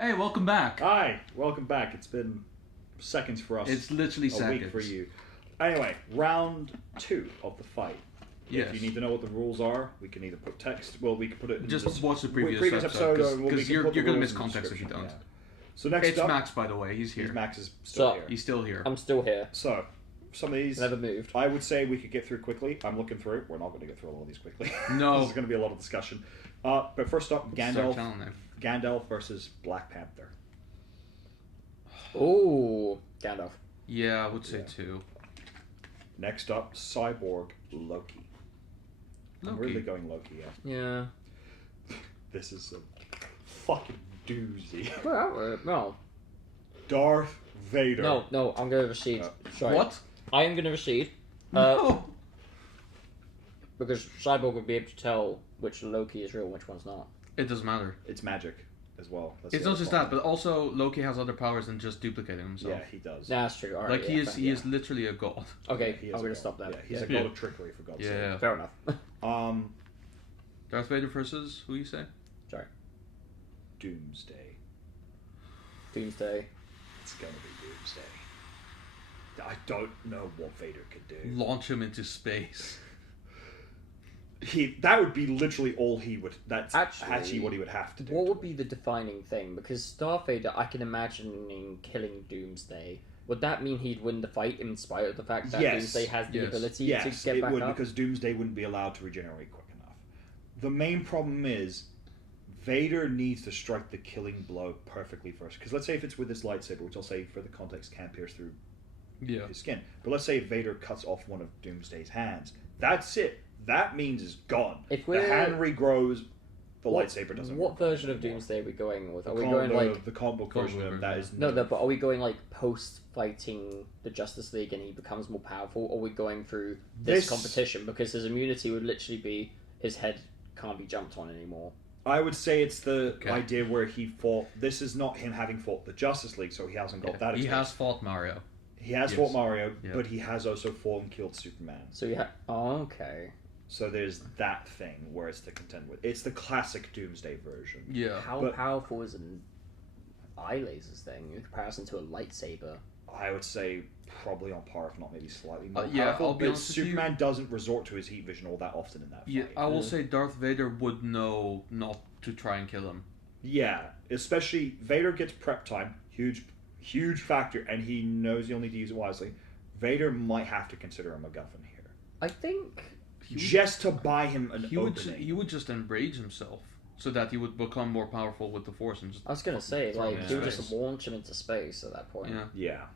Hey, welcome back. Hi, welcome back. It's been seconds for us. It's literally a seconds. week for you. Anyway, round 2 of the fight. Yes. If you need to know what the rules are, we can either put text. Well, we can put it. In Just watch the previous episode because you're going to miss context if you don't. Yeah. So next It's up, Max, by the way. He's here. Max is still here. He's still here. I'm still here. So some of these Never moved. I would say we could get through quickly. I'm looking through. We're not going to get through all of these quickly. No. This is going to be a lot of discussion. But first up, Start telling them. Gandalf versus Black Panther. Ooh, Gandalf. Yeah, I would say Yeah. two. Next up, Cyborg Loki. I'm Loki. really going Loki, yeah. Yeah. This is a fucking doozy. No. Darth Vader. No, I'm going to recede. Sorry. What? I am going to recede. No. Because Cyborg would be able to tell which Loki is real and which one's not. It doesn't matter. It's magic as well. That's It's the not other just problem. that, but also Loki has other powers than just duplicating himself. Yeah, he does. Nah, that's true. All right, Like yeah, he is, fair. he is literally a god. Okay, He is I'm a going god. to stop that. Yeah, he's a Yeah. god of trickery, for God's Yeah. Fair enough. sake. Darth Vader versus who you say? Sorry. Doomsday. Doomsday. It's gonna be Doomsday. I don't know what Vader could do. Launch him into space. That would be literally all he would. That's Actually, what he would have to do. What would be the defining thing? Because Darth Vader, I can imagine killing Doomsday. Would that mean he'd win the fight in spite of the fact that Yes. Doomsday has the Yes. ability Yes, to get it back would up? because Doomsday wouldn't be allowed to regenerate quick enough. The main problem is Vader needs to strike the killing blow perfectly first. Because let's say if it's with his lightsaber, which I'll say for the context can't pierce through Yeah. his skin. But let's say Vader cuts off one of Doomsday's hands. That's it. That means it's gone. If The we're- hand regrows, the lightsaber doesn't What work version of anymore. Doomsday are we going with? Are The we going like the comic book Comic version book of that version. is no, but are we going like post fighting the Justice League and he becomes more powerful, or are we going through this competition because his immunity would literally be his head can't be jumped on anymore? I would say it's the Okay. idea where he fought. This is not him having fought the Justice League, so he hasn't got that. He experience. has fought Mario. He has Yes. fought Mario, Yeah. but he has also fought and killed Superman. So you have okay. So there's that thing where it's to contend with. It's the classic Doomsday version. Yeah. How But- powerful is an eye lasers thing in comparison to a lightsaber? I would say probably on par, if not maybe slightly more Yeah, powerful. I'll be but honest with you. Superman doesn't resort to his heat vision all that often in that Yeah, fight. I will say Darth Vader would know not to try and kill him. Yeah, especially Vader gets prep time, huge factor, and he knows he'll need to use it wisely. Vader might have to consider a MacGuffin here, I think just to buy him an He would opening. he would just enrage himself so that he would become more powerful with the Force and just I was gonna say throw him like in he would space. just launch him into space at that point, Yeah. Yeah,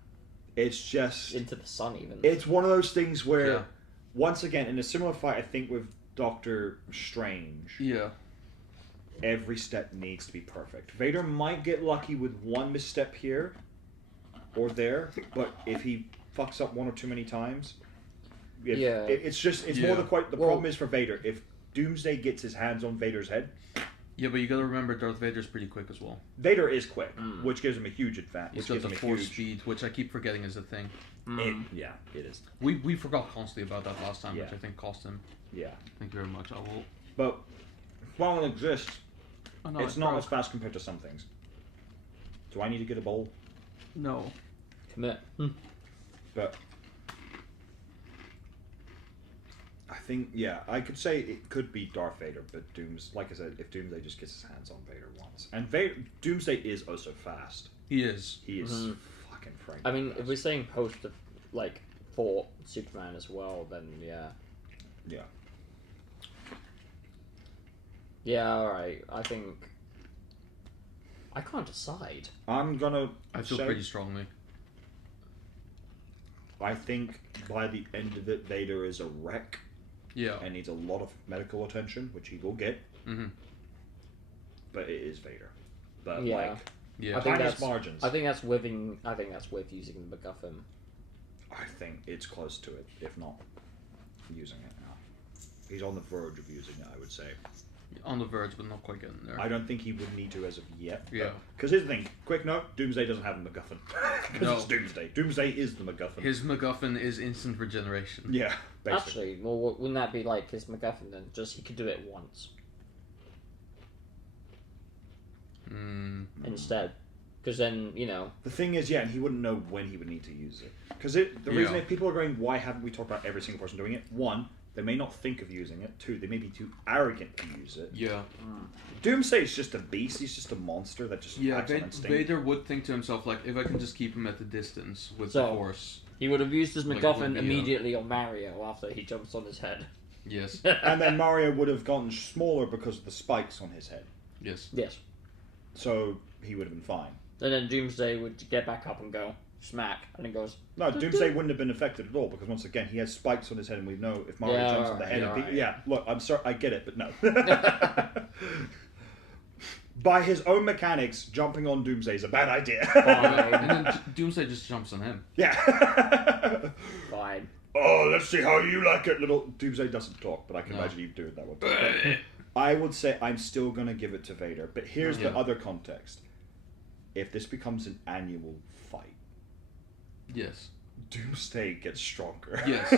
it's just into the sun even. it's one of those things where, Yeah. once again, in a similar fight, I think with Doctor Strange, Yeah. every step needs to be perfect. Vader might get lucky with one misstep here or there, but if he fucks up one or too many times, Yeah. it's Yeah. more the Well- problem is for Vader. If Doomsday gets his hands on Vader's head, Yeah, but you gotta remember Darth Vader's pretty quick as well. Vader is quick, Mm. which gives him a huge advantage. He's got the Force speed, which I keep forgetting is a thing. Yeah, it is. We forgot constantly about that last time, which Yeah. I think cost him. Yeah, Thank you very much. I will. but while it exists, Oh, no, it's not as fast compared to some things. Do I need to get a bowl? No. Commit. But I think, yeah, I could say it could be Darth Vader, but like I said, if Doomsday just gets his hands on Vader once, and Doomsday is also fast. He is. He is Mhm. fucking frank. I mean, if fast. we're saying post of like fought Superman as well, then yeah. Yeah. Yeah, alright. I think I can't decide. I'm gonna. I feel say, pretty strongly. I think by the end of it, Vader is a wreck Yeah. and needs a lot of medical attention, which he will get. Mm-hmm. But it is Vader. But Yeah. like, Yeah. I think tiniest that's margins. I think that's with using the MacGuffin. I think it's close to it, if not using it now. He's on the verge of using it, I would say. On the verge, but not quite getting there. I don't think he would need to as of yet. Yeah. Because here's the thing. Quick note: Doomsday doesn't have a MacGuffin. Because No. it's Doomsday. Doomsday is the MacGuffin. His MacGuffin is instant regeneration. Yeah. Basically. Actually, well, wouldn't that be like his MacGuffin then? Just he could do it once. instead. Because then, The thing is, and he wouldn't know when he would need to use it. Because the reason if people are going, why haven't we talked about every single person doing it? One, they may not think of using it. Two, they may be too arrogant to use it. Yeah. Doomsday is just a beast. He's just a monster that just acts on instinct. Vader would think to himself, like, if I can just keep him at the distance with the Force. He would have used his MacGuffin Like, immediately on Mario after he jumps on his head. Yes. And then Mario would have gotten smaller because of the spikes on his head. Yes. Yes. So he would have been fine. And then Doomsday would get back up and go, smack, and then goes... No, Doomsday wouldn't have been affected at all because, once again, he has spikes on his head and we know if Mario jumps on the head of people... Yeah, look, I'm sorry, I get it, but no. By his own mechanics, jumping on Doomsday is a bad idea. And then Doomsday just jumps on him. Yeah. Fine. Oh, let's see how you like it, little... Doomsday doesn't talk, but I can imagine you doing that one. But I would say I'm still going to give it to Vader, but here's the other context. If this becomes an annual fight, Yes. Doomsday gets stronger. Yes.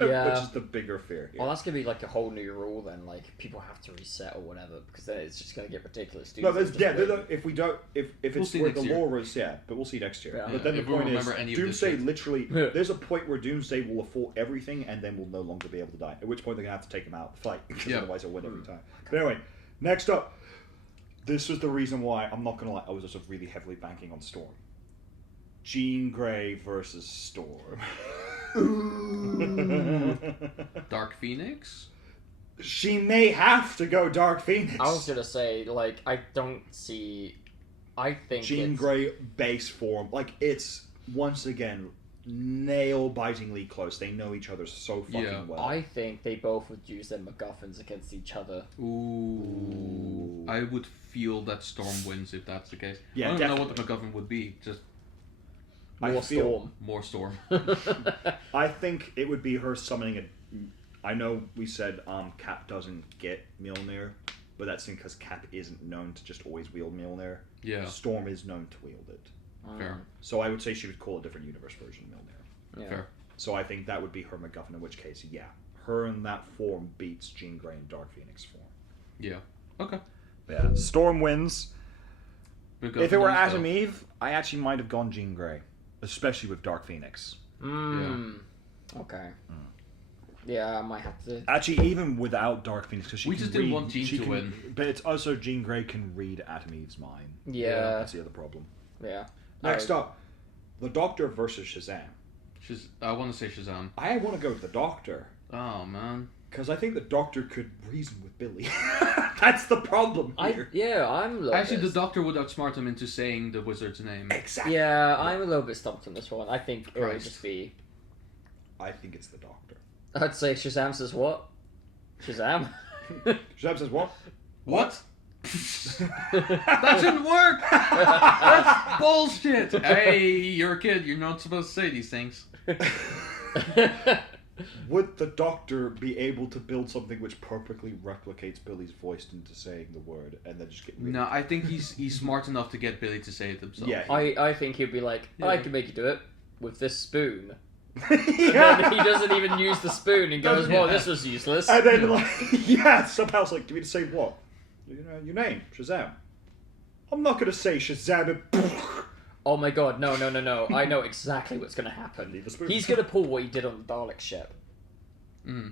Yeah. Which is the bigger fear here. Well, that's going to be like a whole new rule then, like, people have to reset or whatever, because then it's just going to get ridiculous. No, Doomsday's just waiting. if we don't, if it's see where next the year. lore is, but we'll see next year. Yeah. But then If the we point is, remember any of this Doomsday shit. literally, Yeah. there's a point where Doomsday will afford everything and then will no longer be able to die. At which point they're going to have to take him out of the fight, because otherwise he'll win every time. But anyway, next up, this was the reason why, I'm not going to lie, I was also really heavily banking on Storm. Jean Grey versus Storm. Dark Phoenix? She may have to go Dark Phoenix. I was going to say, like, I think Jean it's... Grey base form, like, it's once again nail-bitingly close. They know each other so fucking well. I think they both would use their MacGuffins against each other. Ooh. I would feel that Storm wins if that's the case. Yeah, I don't know definitely. what the MacGuffin would be. Just More more Storm. I think it would be her summoning a... I know we said Cap doesn't get Mjolnir, but that's because Cap isn't known to just always wield Mjolnir. Yeah. Storm is known to wield it. Fair. So I would say she would call a different universe version of Mjolnir. Yeah. Fair. So I think that would be her MacGuffin, in which case, her in that form beats Jean Grey in Dark Phoenix form. Yeah. Okay. Yeah, Storm wins. MacGuffin If it were wins, Atom though. Eve, I actually might have gone Jean Grey, especially with Dark Phoenix. Okay. Yeah, I might have to... Actually, even without Dark Phoenix, because she We can just didn't read, want Jean she to can- win. But it's also Jean Grey can read Atom Eve's mind. Yeah. That's the other problem. Yeah. Next up, the Doctor versus Shazam. I want to say Shazam. I want to go with the Doctor, Oh, man. because I think the Doctor could reason with Billy. That's the problem here. I'm a little Actually, bit... the Doctor would outsmart him into saying the wizard's name. Exactly. Yeah, I'm a little bit stumped on this one. I think it would Christ. just be... I think it's the Doctor. I'd say Shazam says what? Shazam? Shazam says what? What? That shouldn't work! That's bullshit! Hey, you're a kid. You're not supposed to say these things. Would the Doctor be able to build something which perfectly replicates Billy's voice into saying the word and then just get rid No, I think he's smart enough to get Billy to say it himself. Yeah. I think he'd be like, Yeah. I can make you do it with this spoon. Yeah. And then he doesn't even use the spoon and goes, well, Yeah. this was useless. And then, somehow it's like, do we to say what? Your name, Shazam. I'm not going to say Shazam and... Oh my god, no. I know exactly what's going to happen. Need the spoon. He's going to pull what he did on the Dalek ship.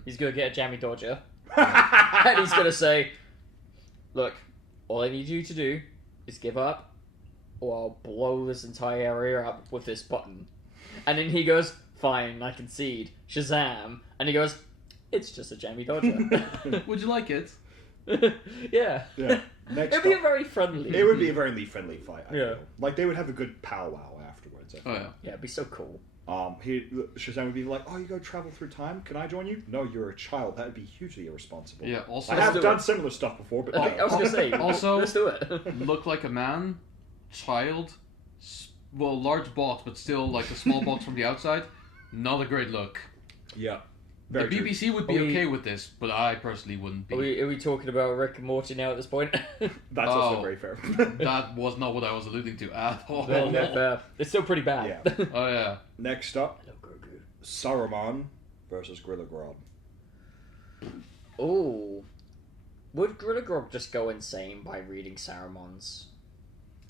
He's going to get a jammy dodger. And he's going to say, look, all I need you to do is give up, or I'll blow this entire area up with this button. And then he goes, fine, I concede. Shazam. And he goes, it's just a jammy dodger. Would you like it? Yeah. Yeah. Next It'd be a up. very friendly. It would be a very friendly fight, I Yeah. feel. Like, they would have a good powwow afterwards, I Oh, feel. yeah. Yeah, it'd be so cool. Shazam would be like, oh, you go travel through time? Can I join you? No, you're a child. That would be hugely irresponsible. Yeah, also... I Let's have do done it. similar stuff before, but I was going to say, Also- let's do it. Look like a man, child, large box, but still like a small box from the outside. Not a great look. Yeah. The Very true. BBC would be Are we- okay with this, but I personally wouldn't be. Are we talking about Rick and Morty now at this point? That's also Oh. very fair. That was not what I was alluding to at all. It's still pretty bad. Yeah. Oh yeah. Next up, Saruman versus Gorilla Grodd. Oh. Would Grillagog just go insane by reading Saruman's?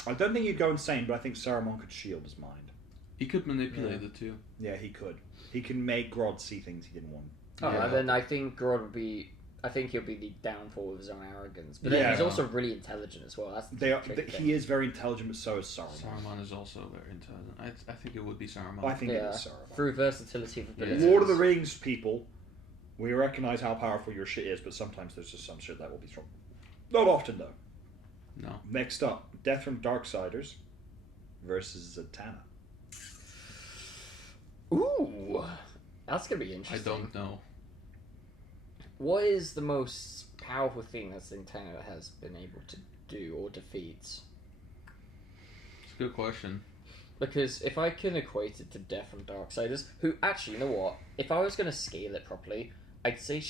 I don't think he'd go insane, but I think Saruman could shield his mind. He could manipulate it too. Yeah, he could. He can make Grodd see things he didn't want. Oh, Yeah. and then I think Grodd would be. I think he'll be the downfall of his own arrogance. But then Yeah. he's also really intelligent as well. That's the tricky thing. He is very intelligent, but so is Saruman. Saruman is also very intelligent. I think it would be Saruman. I think it Yeah, is Saruman. through versatility of abilities. Lord of the Rings people, we recognize how powerful your shit is, but sometimes there's just some shit that will be strong. Not often, though. No. Next up, Death from Darksiders versus Zatanna. Ooh, that's gonna be I interesting. don't know. What is the most powerful thing that Zatanna has been able to do or defeats? It's a good question. Because if I can equate it to Death from Darksiders, who actually, you know what? If I was gonna scale it properly, I'd say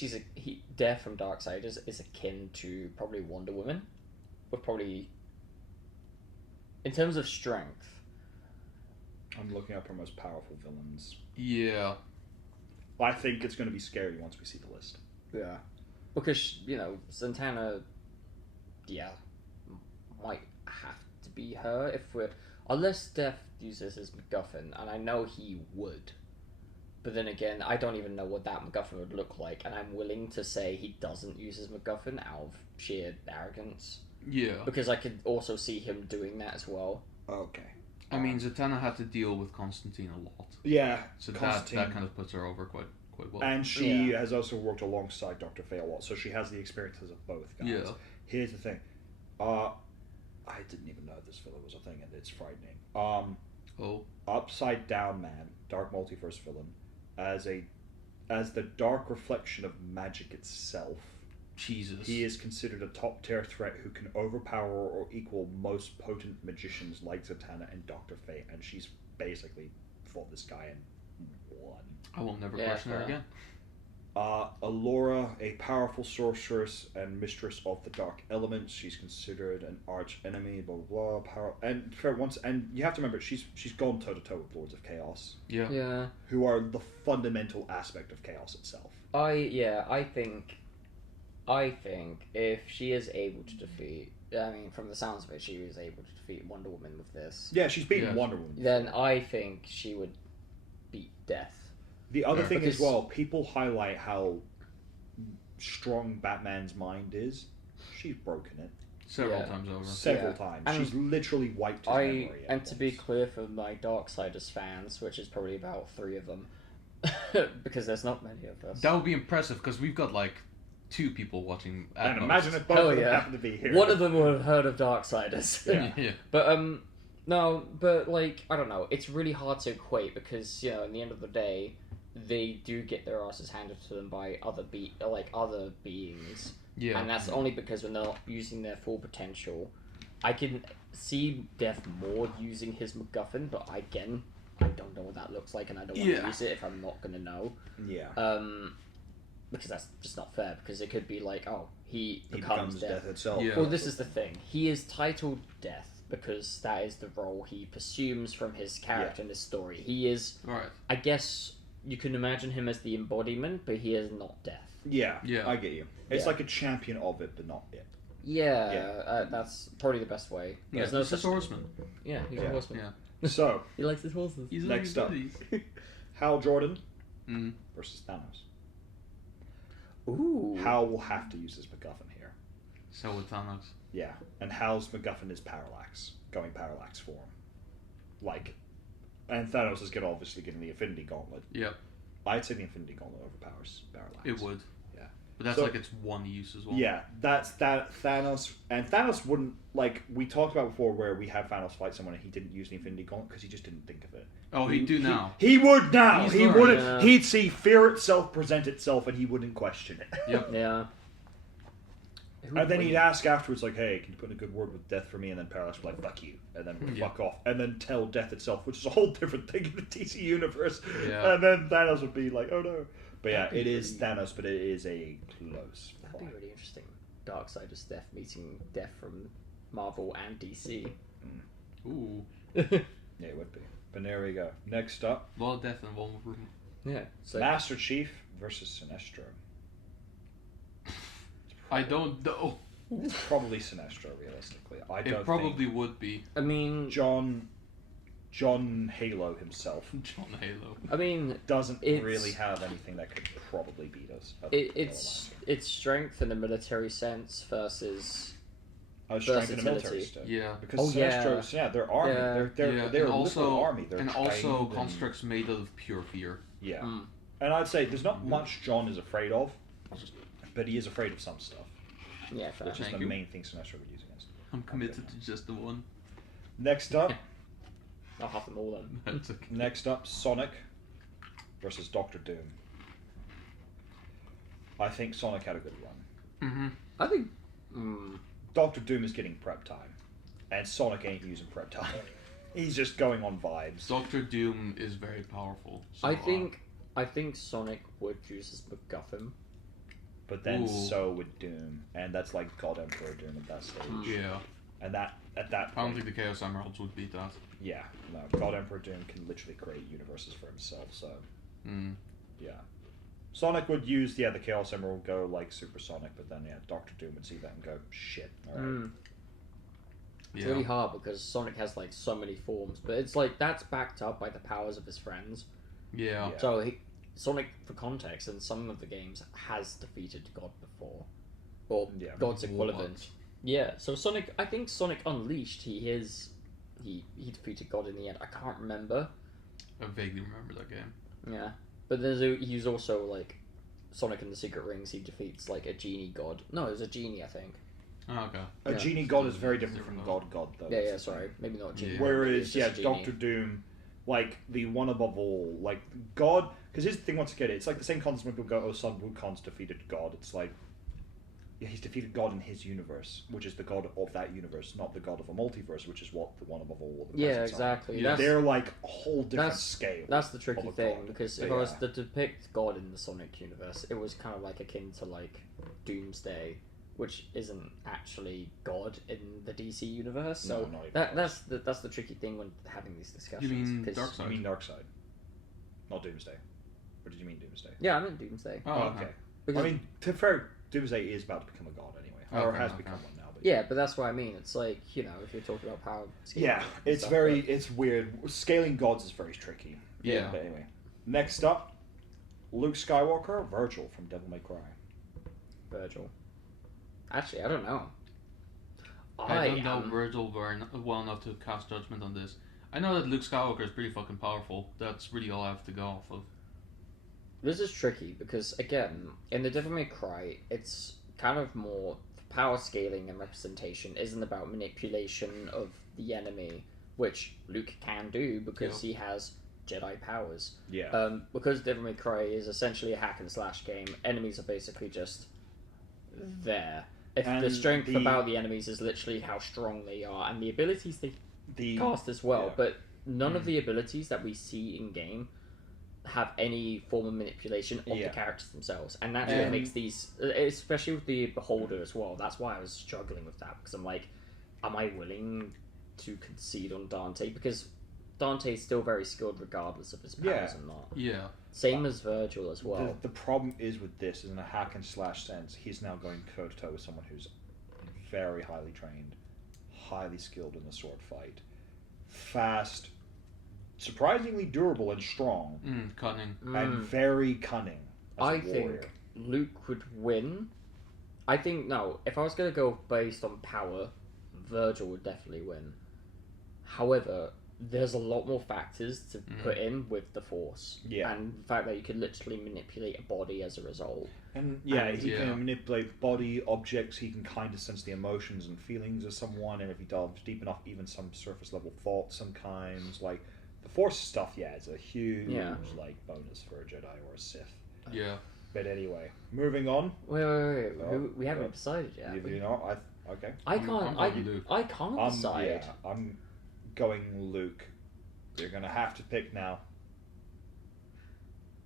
Death from Darksiders is akin to probably Wonder Woman, with probably in terms of strength. I'm looking up her most powerful villains. Yeah. I think it's going to be scary once we see the list. Yeah. Because, you know, Zatanna, yeah, might have to be her if we're... Unless Death uses his MacGuffin, and I know he would. But then again, I don't even know what that MacGuffin would look like, and I'm willing to say he doesn't use his MacGuffin out of sheer arrogance. Yeah. Because I could also see him doing that as well. Okay. I mean, Zatanna had to deal with Constantine a lot. Yeah, So that Constantine. kind of puts her over quite well. And she Yeah. has also worked alongside Dr. Fate a lot, so she has the experiences of both guys. Yeah. Here's the thing. I didn't even know this villain was a thing, and it's frightening. Oh. Upside Down Man, Dark Multiverse villain, as the dark reflection of magic itself. Jesus. He is considered a top tier threat who can overpower or equal most potent magicians like Zatanna and Dr. Fate, and she's basically fought this guy and won. I will never Yeah, question her fair. again. Alora, a powerful sorceress and mistress of the dark elements. She's considered an arch enemy. Blah blah blah. Power and for once, and you have to remember she's gone toe to toe with Lords of Chaos, Yeah. Yeah. who are the fundamental aspect of chaos itself. I think if she is able to defeat, I mean, from the sounds of it, she was able to defeat Wonder Woman with this. Yeah, she's beaten Yeah. Wonder Woman. Then I think she would beat Death. The other Yeah. thing as Because- well, people highlight how strong Batman's mind is. She's broken it Several Yeah. times over. several Yeah. times. And She's literally wiped his memory. And at to be once. clear for my Darksiders fans, which is probably about 3 of them, because there's not many of us. That would be impressive because we've got like 2 people watching. At And most. imagine if both Hell of them yeah. happen to be here. One of them would have heard of Darksiders. Yeah. Yeah. But no, but like I don't know. It's really hard to equate because in the end of the day, they do get their asses handed to them by other beings, Yeah. and that's only because when they're not using their full potential. I can see Death more using his MacGuffin, but again, I don't know what that looks like, and I don't want Yeah. to use it if I'm not gonna know. Yeah. Because that's just not fair. Because it could be like, oh, he He becomes becomes Death. death itself. Yeah. Well, this is the thing. He is titled Death because that is the role he pursues from his character in this story. He is, Right. I guess, you can imagine him as the embodiment, but he is not Death. Yeah, Yeah. I get you. It's Yeah. like a champion of it, but not it. Yeah, that's probably the best way. Yeah. There's no He's a such. swordsman. Yeah, he's Yeah. a horseman. Yeah. So, He likes his horses. He's Next like up. goodies. Hal Jordan Mm. versus Thanos. Ooh. Hal will have to use his MacGuffin here. So with Thanos. Yeah, and Hal's MacGuffin is Parallax, going Parallax form. Like, and Thanos is going to obviously get the Infinity Gauntlet. Yep. I'd say the Infinity Gauntlet overpowers Parallax. It would. Yeah. But that's So- like its one use as well. Yeah, that's that Thanos, and Thanos wouldn't like we talked about before, where we had Thanos fight someone and he didn't use the Infinity Gauntlet because he just didn't think of it. Oh, he'd do now. He would now. He's He learned, wouldn't. yeah. He'd see fear itself present itself, and he wouldn't question it. Yep. Yeah. Who And then would he'd win? ask afterwards, like, "Hey, can you put in a good word with Death for me?" And then Parallax would be like, "Fuck you," and then would Yeah. fuck off, and then tell Death itself, which is a whole different thing in the DC universe. Yeah. And then Thanos would be like, "Oh no." But yeah, That'd be it is really- Thanos, but it is a close That'd be fight. really interesting. Darksiders Death meeting Death from Marvel and DC. Ooh. Yeah, it would be. But there we go. Next up, A lot of death in one room. Yeah. So Master Chief versus Sinestro. It's I don't know. It's probably Sinestro, realistically. I don't It probably would be I mean, think John Halo himself John Halo. I mean, doesn't It's- really have anything that could probably beat us. it's strength in a military sense versus strength in a military versatility. state. Yeah. Because Oh, yeah. Sinestro's, their army, Yeah. they're Yeah, they're and a also literal army. They're and trained also and- constructs made out of pure fear. Yeah, Mm. and I'd say there's not much John is afraid of, but he is afraid of some stuff, Yeah, fair. which is Thank the you. main thing Sinestro would use against. I'm committed to just the one. Next up, I'll have them all then. That's okay. next up, Sonic versus Doctor Doom. I think Sonic had a good run. Mm-hmm. I think. Doctor Doom is getting prep time, and Sonic ain't using prep time. He's just going on vibes. Doctor Doom is very powerful. So, I think Sonic would use as MacGuffin. But then Ooh. so would Doom, and that's like God Emperor Doom at that stage. yeah, And that at that I don't point, think the Chaos Emeralds would beat that. yeah, no, God Emperor Doom can literally create universes for himself. So Mm. yeah, Sonic would use the Chaos Emerald go like Super Sonic, but then Doctor Doom would see that and go shit. All right. It's Yeah. really hard because Sonic has like so many forms, but it's like that's backed up by the powers of his friends. Yeah. Yeah. So Sonic, for context, in some of the games has defeated God before, or Yeah. God's equivalent. What? Yeah. So Sonic, I think Sonic Unleashed, he defeated God in the end. I can't remember. I vaguely remember that game. Yeah, but he's also like Sonic and the Secret Rings. He defeats like a genie god. No, it was a genie, I think. Oh, okay. A Yeah. genie god is very different Different from God though. Yeah, that's yeah. the Sorry, thing. maybe not a genie. Yeah. maybe it's Whereas, just a genie. Doctor Doom, like the one above all, like God. Because here's the thing: once again, it's like the same concept when people go, "Oh, Sun Wukong's defeated God." It's like, yeah, he's defeated God in his universe, which is the God of that universe, not the God of a multiverse, which is what the one above all. Of the Yeah, presents are. exactly. Yeah. They're like a whole different that's- scale. That's the tricky of a thing god. because But if I was yeah. to depict God in the Sonic universe, it was kind of like akin to like Doomsday, which isn't actually God in the DC universe. No, So not even that's the tricky thing when having these discussions. You mean 'cause- Darkseid? I mean Darkseid, not Doomsday. Or did you mean Doomsday? Yeah, I meant Doomsday. Oh, okay. Because, I mean, to be fair, Doomsday is about to become a god anyway, or Okay, has okay. become one now. But yeah, but that's what I mean. It's like if you're talking about power. scaling yeah, and it's stuff, very, but- it's weird. Scaling gods is very tricky. Yeah. But anyway, next up, Luke Skywalker, Virgil from Devil May Cry. Virgil. Actually, I don't know. I don't know am- Virgil well enough to cast judgment on this. I know that Luke Skywalker is pretty fucking powerful. That's really all I have to go off of. This is tricky because, again, in the Devil May Cry, it's kind of more power scaling and representation isn't about manipulation of the enemy, which Luke can do because he has Jedi powers. Yeah. Because Devil May Cry is essentially a hack and slash game, enemies are basically just there. If the And strength the- about the enemies is literally how strong they are and the abilities they the cast as well, yeah. but none of the abilities that we see in game have any form of manipulation of Yeah. the characters themselves, and that's what And- makes these, especially with the Beholder as well. That's why I was struggling with that because I'm like, am I willing to concede on Dante because Dante is still very skilled regardless of his powers Yeah. or not. Yeah. Same as Virgil as well. The problem is with this, is in a hack and slash sense, he's now going toe to toe with someone who's very highly trained, highly skilled in the sword fight, fast, surprisingly durable and strong, Cunning. and very cunning as I a warrior. think Luke would win. I think no. If I was going to go based on power, Virgil would definitely win. However, there's a lot more factors to put in with the Force, Yeah. and the fact that you could literally manipulate a body as a result. And yeah, And- he Yeah. can manipulate body, objects, he can kind of sense the emotions and feelings of someone, and if he delves deep enough, even some surface level thoughts sometimes. Like, the Force stuff, yeah, is a huge, like, bonus for a Jedi or a Sith. Yeah. But anyway, moving on. Wait. Oh, We haven't oh. decided yet. You know, okay. I I'm can't. going Luke. I can't decide. Yeah, I'm going Luke. You're going to have to pick now.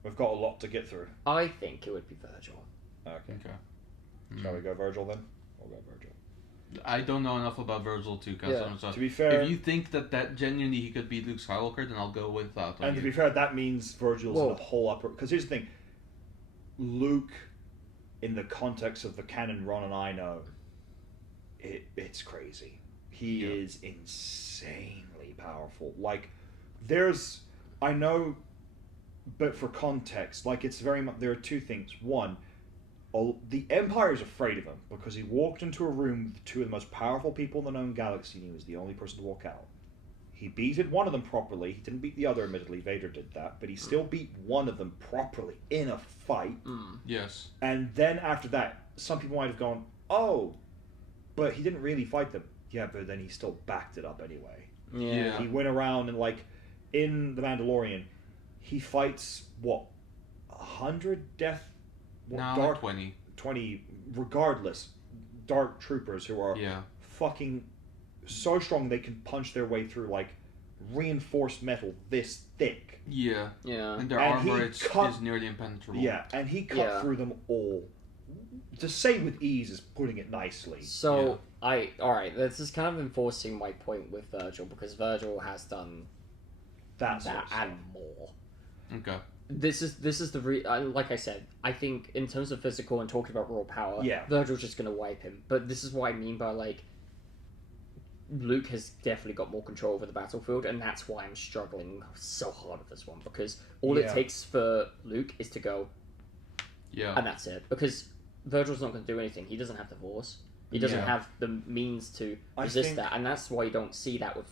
We've got a lot to get through. I think it would be Virgil. Okay. Okay. Shall we go Virgil then? We'll go Virgil. I don't know enough about Virgil to cast Yeah. on himself. To be fair, If you think that genuinely he could beat Luke Skywalker, then I'll go with that. and to be fair, that means Virgil's Whoa. in a whole upper. Because here's the thing: Luke in the context of the canon Ron and I know, it's crazy. He is insanely powerful. Like, I know, but for context, like, it's very much, there are two things. One, the Empire is afraid of him because he walked into a room with two of the most powerful people in the known galaxy, and he was the only person to walk out. He beated one of them properly. He didn't beat the other, admittedly. Vader did that. But he still beat one of them properly in a fight. Yes. And then after that, some people might have gone, oh, but he didn't really fight them. Yeah, but then he still backed it up anyway. Yeah. He went around and, like, in The Mandalorian, he fights, 100 Now 20. 20, regardless, dark troopers who are fucking so strong they can punch their way through, like, reinforced metal this thick. Yeah. Yeah. And their armor is nearly impenetrable. Yeah, and he cut through them all. To say with ease is putting it nicely. So, alright, this is kind of enforcing my point with Virgil, because Virgil has done that and more. Okay. This is like I said, I think in terms of physical and talking about raw power, Virgil's just gonna wipe him. But this is what I mean by, like, Luke has definitely got more control over the battlefield, and that's why I'm struggling so hard with this one, because all it takes for Luke is to go, and that's it. Because Virgil's not going to do anything. He doesn't have the Force. He doesn't have the means to resist that, and that's why you don't see that with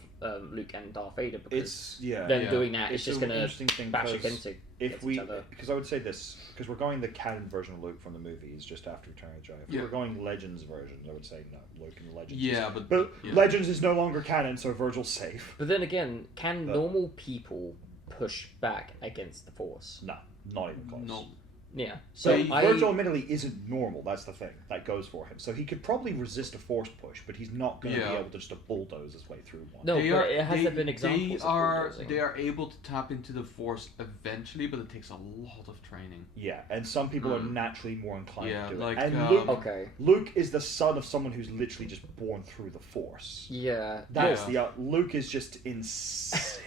Luke and Darth Vader, because doing that is just going to bash against each other. Because I would say this, because we're going the canon version of Luke from the movies just after Return of the Jedi. If we were going Legends version, I would say no, Luke and Legends. Yeah, but Legends is no longer canon, so Virgil's safe. But then again, can normal people push back against the Force? No, not even close. No. Yeah. So Virgil admittedly isn't normal. That's the thing that goes for him. So he could probably resist a Force push, but he's not going to be able to just bulldoze his way through one. No, has there been examples of bulldozing? They are able to tap into the Force eventually, but it takes a lot of training. Yeah, and some people are naturally more inclined to do it. And Luke is the son of someone who's literally just born through the Force. Yeah. That's Luke is just insane.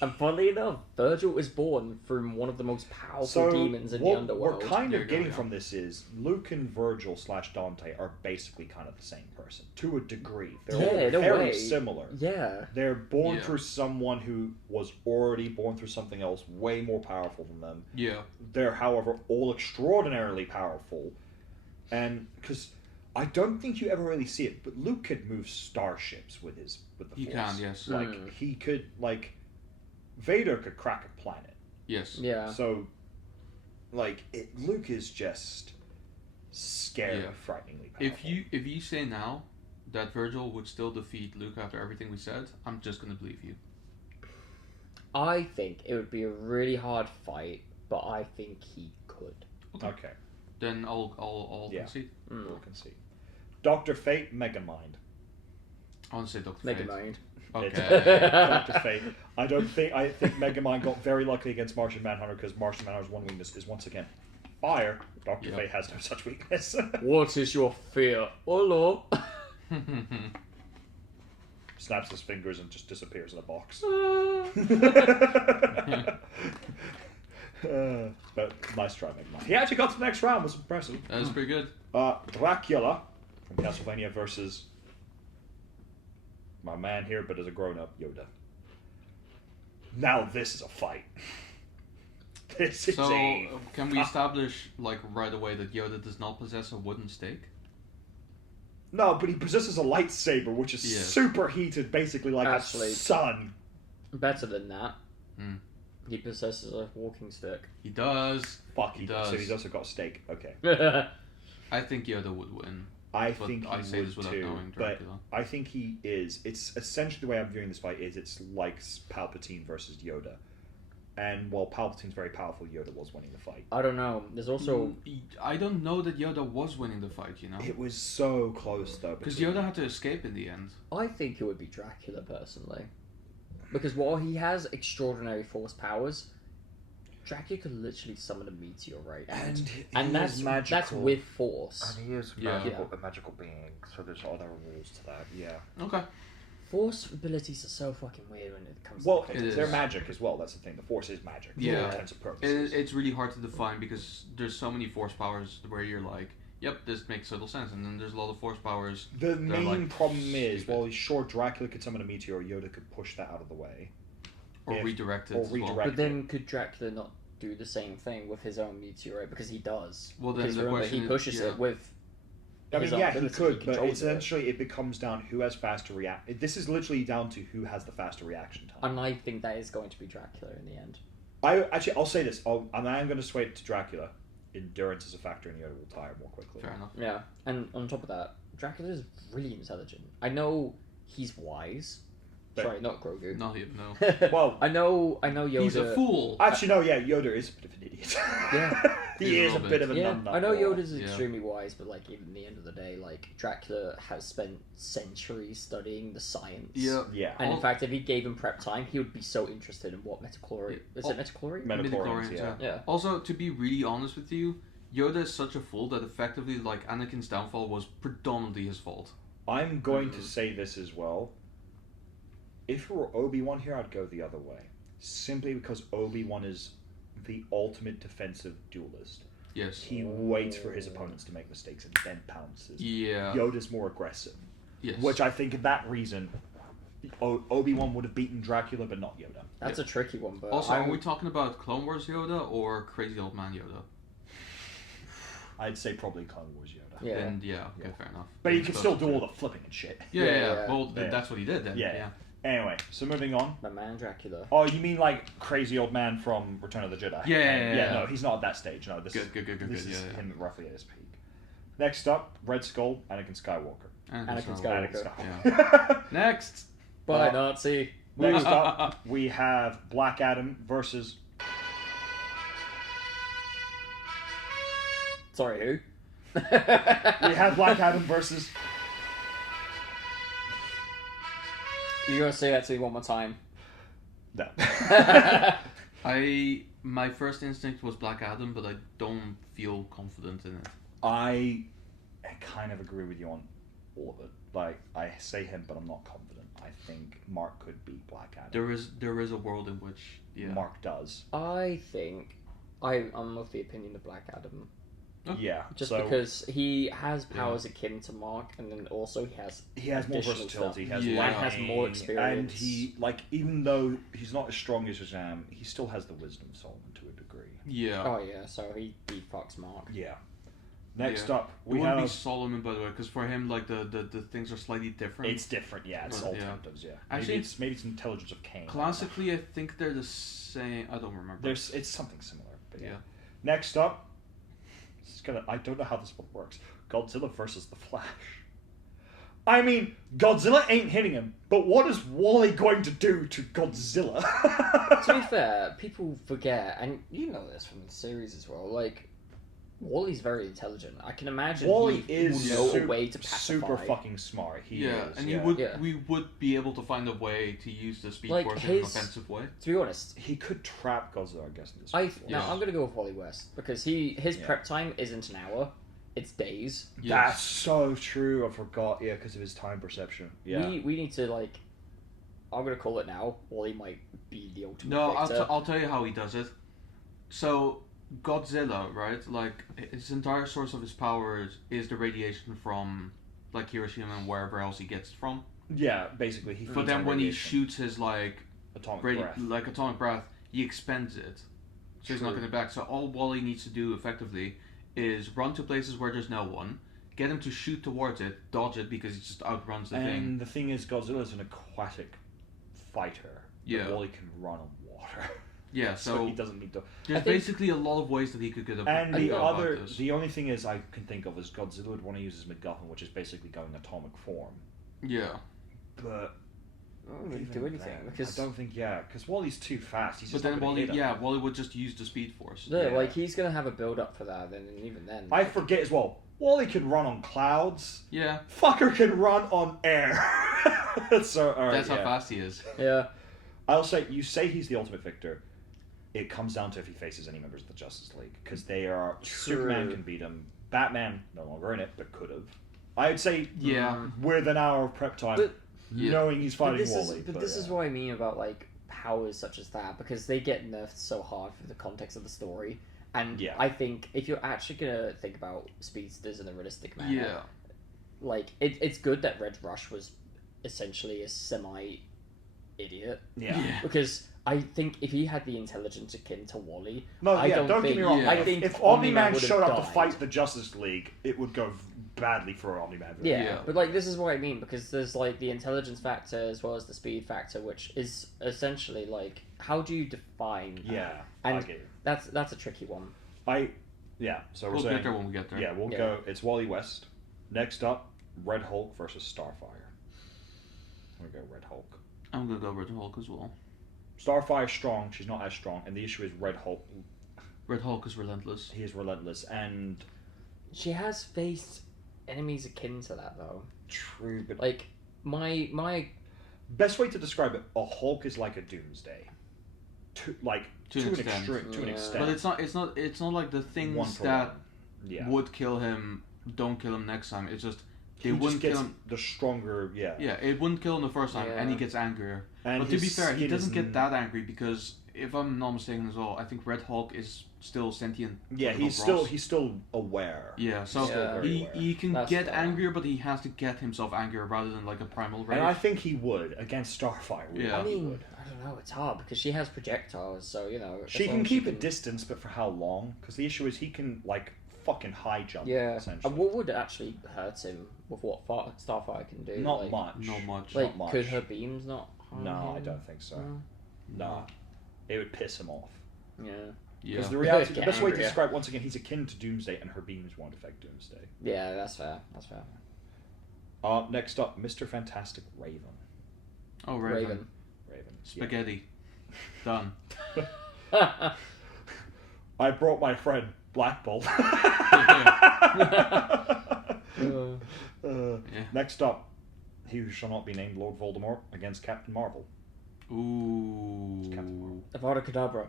And funnily enough, Virgil was born from one of the most powerful demons in the underworld. What we're kind of getting from this is Luke and Virgil / Dante are basically kind of the same person to a degree. They're all very similar. Yeah, they're born through someone who was already born through something else way more powerful than them. Yeah, they're, however, all extraordinarily powerful, and because I don't think you ever really see it, but Luke could move starships with the Force. He can, yes. Like he could Vader could crack a planet. Yes. Yeah. So, Luke is just scary, frighteningly powerful. If you say now that Virgil would still defeat Luke after everything we said, I'm just gonna believe you. I think it would be a really hard fight, but I think he could. Okay. Then I'll concede. We'll concede. Dr. Fate, Megamind. I want to say Dr. Fate. Megamind. Okay. Dr. Fate. I think Megamind got very lucky against Martian Manhunter, because Martian Manhunter's one weakness is once again fire. Dr. Fate has no such weakness. What is your fear? Hello. Snaps his fingers and just disappears in a box. But nice try, Megamind. He actually got to the next round. Was impressive. That was pretty good. Dracula from Castlevania versus my man here, but as a grown-up, Yoda. Now this is a fight. This is can we establish right away that Yoda does not possess a wooden stake? No, but he possesses a lightsaber, which is super heated, basically like a sun. Better than that. He possesses a walking stick. He does. Fuck, he does. So he's also got a stake. Okay. I think Yoda would win. I think I say this without knowing Dracula. But I think he is. It's essentially the way I'm viewing this fight is it's like Palpatine versus Yoda. And while Palpatine's very powerful, Yoda was winning the fight. I don't know. There's also... I don't know that Yoda was winning the fight, you know? It was so close, though. Because Yoda had to escape in the end. I think it would be Dracula, personally. Because while he has extraordinary Force powers, Dracula could literally summon a meteorite. And that's magical. That's with Force. And he is a magical being, so there's other rules to that, Okay. Force abilities are so fucking weird when it comes to they're magic as well, that's the thing. The Force is magic. Yeah. For all intents and purposes. It's really hard to define because there's so many Force powers where you're like, yep, this makes total sense. And then there's a lot of force powers. The main like, problem is, stupid. while sure Dracula could summon a meteor, Yoda could push that out of the way. Or If- redirect it or as well. redirect- But then could Dracula not do the same thing with his own meteorite? Because he does. Well, then because the remember, question he is- pushes yeah. it with. I his mean, own yeah, he ability, could, but controls it. essentially it becomes down who has faster react. This is literally down to who has the faster reaction time. And I think that is going to be Dracula in the end. I'll say this. I am going to sway it to Dracula. Endurance is a factor, and Yoda will tire more quickly. Fair enough. Yeah, and on top of that, Dracula is really intelligent. I know he's wise. But- Sorry, not Grogu. Not even, no. Well, I know Yoda. He's a fool. actually, no. Yeah, Yoda is a bit of an idiot. Yeah. he He's a is a little bit bit. of a Yeah, numbnut. I know yeah. Yoda's Yeah. extremely wise, but like even at the end of the day, like Dracula has spent centuries studying the science. Yeah. Yeah. And All- in fact, if he gave him prep time, he would be so interested in what metachlorine. Is Oh, it metachlorine? Metachlorians, yeah. Yeah. Also, to be really honest with you, Yoda is such a fool that effectively, like, Anakin's downfall was predominantly his fault. I'm going to say this as well. If it were Obi-Wan here, I'd go the other way. Simply because Obi-Wan is the ultimate defensive duelist. Yes. He waits for his opponents to make mistakes and then pounces. Yeah. Yoda's more aggressive. Yes. Which I think, in that reason, Obi-Wan would have beaten Dracula, but not Yoda. That's a tricky one, but Also, I are we would- talking about Clone Wars Yoda or Crazy Old Man Yoda? I'd say probably Clone Wars Yoda. Yeah. And yeah, okay, Yeah. fair enough. But he He's could supposed still do to- all the flipping and shit. Yeah, Yeah. Well, Yeah. that's what he did then. Yeah. Yeah. Anyway, so moving on. My man Dracula. Oh, you mean like crazy old man from Return of the Jedi? Yeah. No, he's not at that stage. No, this Good, is good, good, this good, is yeah. him roughly at his peak. Next up, Red Skull, Anakin Skywalker. Anakin Skywalker. Skywalker. Skywalker. Next. Bye, Uh, Nazi. Next up, we have Black Adam versus. Sorry, who? We have Black Adam versus. You gotta say that to me one more time. No. My first instinct was Black Adam, but I don't feel confident in it. I kind of agree with you on all of it. Like, I say him, but I'm not confident. I think Mark could beat Black Adam. There is a world in which Mark does. I think I'm of the opinion of Black Adam. Oh. Yeah. Just so because he has powers akin to Mark, and then also he has more additional versatility. He stuff. has Yeah. lightning, And has more and experience. he even though he's not as strong as Shazam, he still has the wisdom of Solomon to a degree. Yeah. Oh yeah, so he fucks Mark. Yeah. Next Yeah. up, It we wouldn't be have. Solomon, by the way, because for him, like the things are slightly different. It's different, yeah. It's But, yeah. alternatives, yeah. Actually, maybe it's intelligence of Cain. Classically, I think they're the same. I don't remember. It's something similar. But yeah. Yeah. Next up, I don't know how this one works. Godzilla versus the Flash. I mean, Godzilla ain't hitting him, but what is Wally going to do to Godzilla? To be fair, people forget, and you know this from the series as well. Like, Wally's very intelligent. I can imagine Wally he is will know super, a way to pacify. super fucking smart. He yeah, is. and yeah. we would be able to find a way to use the Speed Like, Force in an his- offensive way. To be honest, He could trap Godzilla, I guess. In this I'm Yeah. gonna go with Wally West because his Yeah. prep time isn't an hour, it's days. Yes. That's so true. I forgot. Yeah, because of his time perception. Yeah. We need to like. I'm gonna call it now. Wally might be the ultimate No, victor. I'll tell you how he does it. So Godzilla, right? Like his entire source of his powers is the radiation from like Hiroshima and wherever else he gets it from. Yeah, basically he. But feeds then on when he radiation. shoots his like atomic breath. like atomic breath, he expends it. So he's not True. getting it back. So all Wally needs to do effectively is run to places where there's no one, get him to shoot towards it, dodge it because he just outruns the And thing. the thing is, Godzilla's an aquatic fighter. Yeah. But Wally can run on water. Yeah, so so he doesn't need to. there's I think- basically a lot of ways that he could get And the go about other, this. the only thing is I can think of is Godzilla would want to use his MacGuffin, which is basically going atomic form. Yeah. But I don't really even do anything then, because I don't think because Wally's too fast. He's But just then not gonna Wally, hit him. yeah, Wally would just use the Speed Force. yeah, Yeah. like he's gonna have a build up for that. Then and even then, I forget as well. Wally can run on clouds. Yeah, Fucker can run on air. So all right, that's yeah. how fast he is. yeah. I'll say you say he's the ultimate victor. It comes down to if he faces any members of the Justice League because they are Superman can beat him. Batman no longer in it, but could have. I'd say Yeah. with an hour of prep time, But- Yeah. knowing he's But fighting this Wally. is this is what I mean about like powers such as that because they get nerfed so hard for the context of the story, And Yeah. I think if you're actually gonna think about speedsters in a realistic manner, Yeah. like it's good that Red Rush was essentially a semi-idiot Yeah. because I think if he had the intelligence akin to Wally, No, I yeah, don't don't get think- me wrong. yeah. I think if Omni-Man Omni-Man would have showed up to died. fight the Justice League, it would go badly for Omni-Man. Yeah, Yeah. but like this is what I mean because there's like the intelligence factor as well as the speed factor, which is essentially like how do you define? that? Yeah, And I get you. that's a tricky one. So we're We'll saying, get there when we get there. yeah, we'll Yeah. go. It's Wally West. Next up, Red Hulk versus Starfire. We go Red Hulk. I'm gonna go Red Hulk as well. Starfire's strong. She's not as strong, and the issue is Red Hulk. Red Hulk is relentless. He is relentless and She has faced enemies akin to that though. true. But Like my best way to describe it, a Hulk is like a Doomsday. To an extent. extreme, to an Yeah. extent. But it's not like the things One for that one. Yeah. would kill him don't kill him next time. It's just He they just wouldn't gets kill him. the stronger. Yeah. Yeah, it wouldn't kill him the first time, and he Yeah. gets angrier. And But to be his fair, he skin doesn't is get that angry because if I'm not mistaken as well, I think Red Hulk is still sentient. Yeah, like he's Bob still Ross. aware. Yeah, so He's still Yeah. very he aware. he can That's get fair. angrier, but he has to get himself angrier rather than like a primal rage. And I think he would against Starfire. Yeah. I he mean, would. I don't know. It's hard because she has projectiles, so you know. as She long can as keep a distance, but for how long? Because the issue is he can like fucking high jump. Yeah. Essentially. And what would actually hurt him with what Starfire can do? Not like, much. not much. Like, Not much. could her beams not harm No, him? I don't think so. No? No, it would piss him off. Yeah. Yeah, Because the reality, the Get best way to angrier. describe once again, he's akin to Doomsday, and her beams won't affect Doomsday. Yeah, that's fair. That's fair. Next up, Mr. Fantastic Raven. oh Raven. Raven. Spaghetti. Done. Yeah. I brought my friend Black Bolt. Uh, Next up, he who shall not be named Lord Voldemort against Captain Marvel. Ooh. Captain Marvel. Avada Kedavra.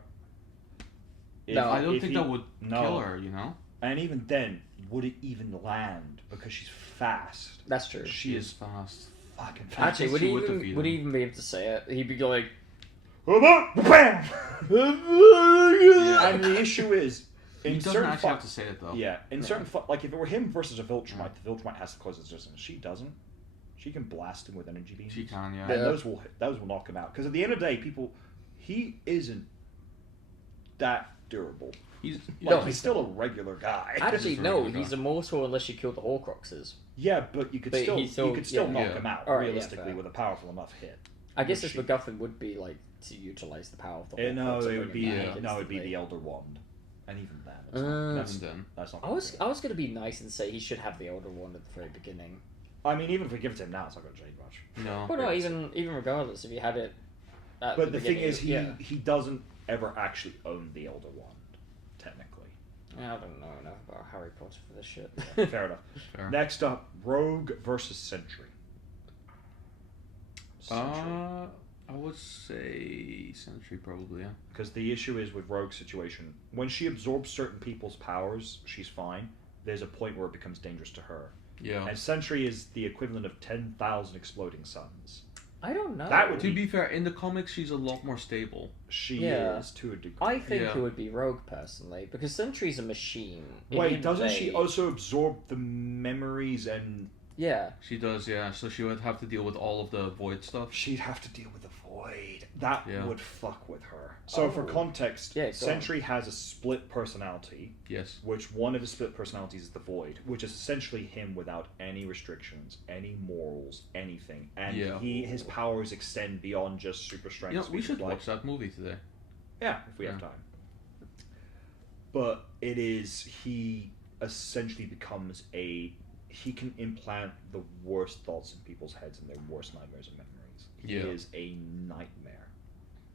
If- No, I don't if think he- that would no. kill her. You know, And even then, would it even land? Because she's fast. That's true. She is fast. fucking fast. Actually, would she he would even defeat would he him. even be able to say it? He'd be like, Bam! And the issue is, He in doesn't certain actually have to say it though. yeah, in Yeah. certain like if it were him versus a Viltrumite, the Viltrumite has to close his distance. She doesn't. She can blast him with energy beams. She can. Yeah. And Yeah. those will knock him out. Because at the end of the day, he isn't that durable. He's No, Like, he's still a regular guy. actually, He's a no, regular he's immortal unless you kill the Horcruxes. Yeah, but you could But still he's still- yeah. knock Yeah. him out Alright, yeah, realistically fair. with a powerful enough hit. I guess Would his she? MacGuffin would be like to utilize the power of the Horcrux. No, to it bring would him be back no, it'd be instantly. the Elder Wand, and even then, Uh, then. that's not. I was gonna be nice and say he should have the Elder Wand at the very beginning. I mean, even if we give it to him now, it's not going to change much. No. Well, no, even regardless, if you had it. At But the thing beginning, is, he doesn't ever actually own the Elder Wand, technically. I don't know enough about Harry Potter for this shit. Fair enough. Fair. Next up, Rogue versus Sentry. I would say Sentry probably. Yeah. Because the issue is with Rogue's situation, when she absorbs certain people's powers, she's fine. There's a point where it becomes dangerous to her. Yeah. And Sentry is the equivalent of 10,000 exploding suns. I don't know. That would To be fair, in the comics, she's a lot more stable. She Yeah. is to a degree. I think Yeah. it would be Rogue personally because Sentry's a machine. At the Wait, end of the doesn't she day- also absorb the memories and Yeah. She does, yeah. So she would have to deal with all of the void stuff. she'd have to deal with the void? That Yeah. would fuck with her. So for Oh. context, Yeah, go on. Sentry has a split personality, Yes. which one of his split personalities is the void, which is essentially him without any restrictions, any morals, anything. And Yeah. his powers extend beyond just super strength. You know, we speed should of light. watch that movie today. Yeah, if we have Yeah. time. But it is, he essentially becomes he can implant the worst thoughts in people's heads and their worst nightmares and memories. He Yeah. is a nightmare.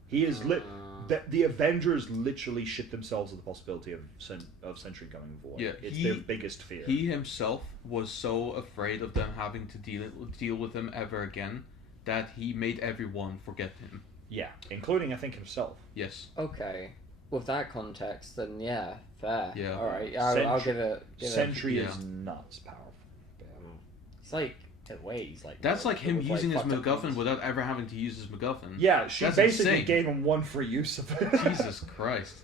He is the Avengers literally shit themselves at the possibility of Sentry going void. Yeah, it's their biggest fear. He himself was so afraid of them having to deal with him ever again that he made everyone forget him. Yeah, including I think himself. Yes. Okay. With that context, then yeah, fair. Yeah. All right. I'll Sentry- give it. Sentry yeah. is nuts powerful. It's like in a way he's like. That's like him with, using his fucked up MacGuffin guns. without ever having to use his MacGuffin. Yeah, she That's basically insane. gave him one free use of it. Jesus Christ.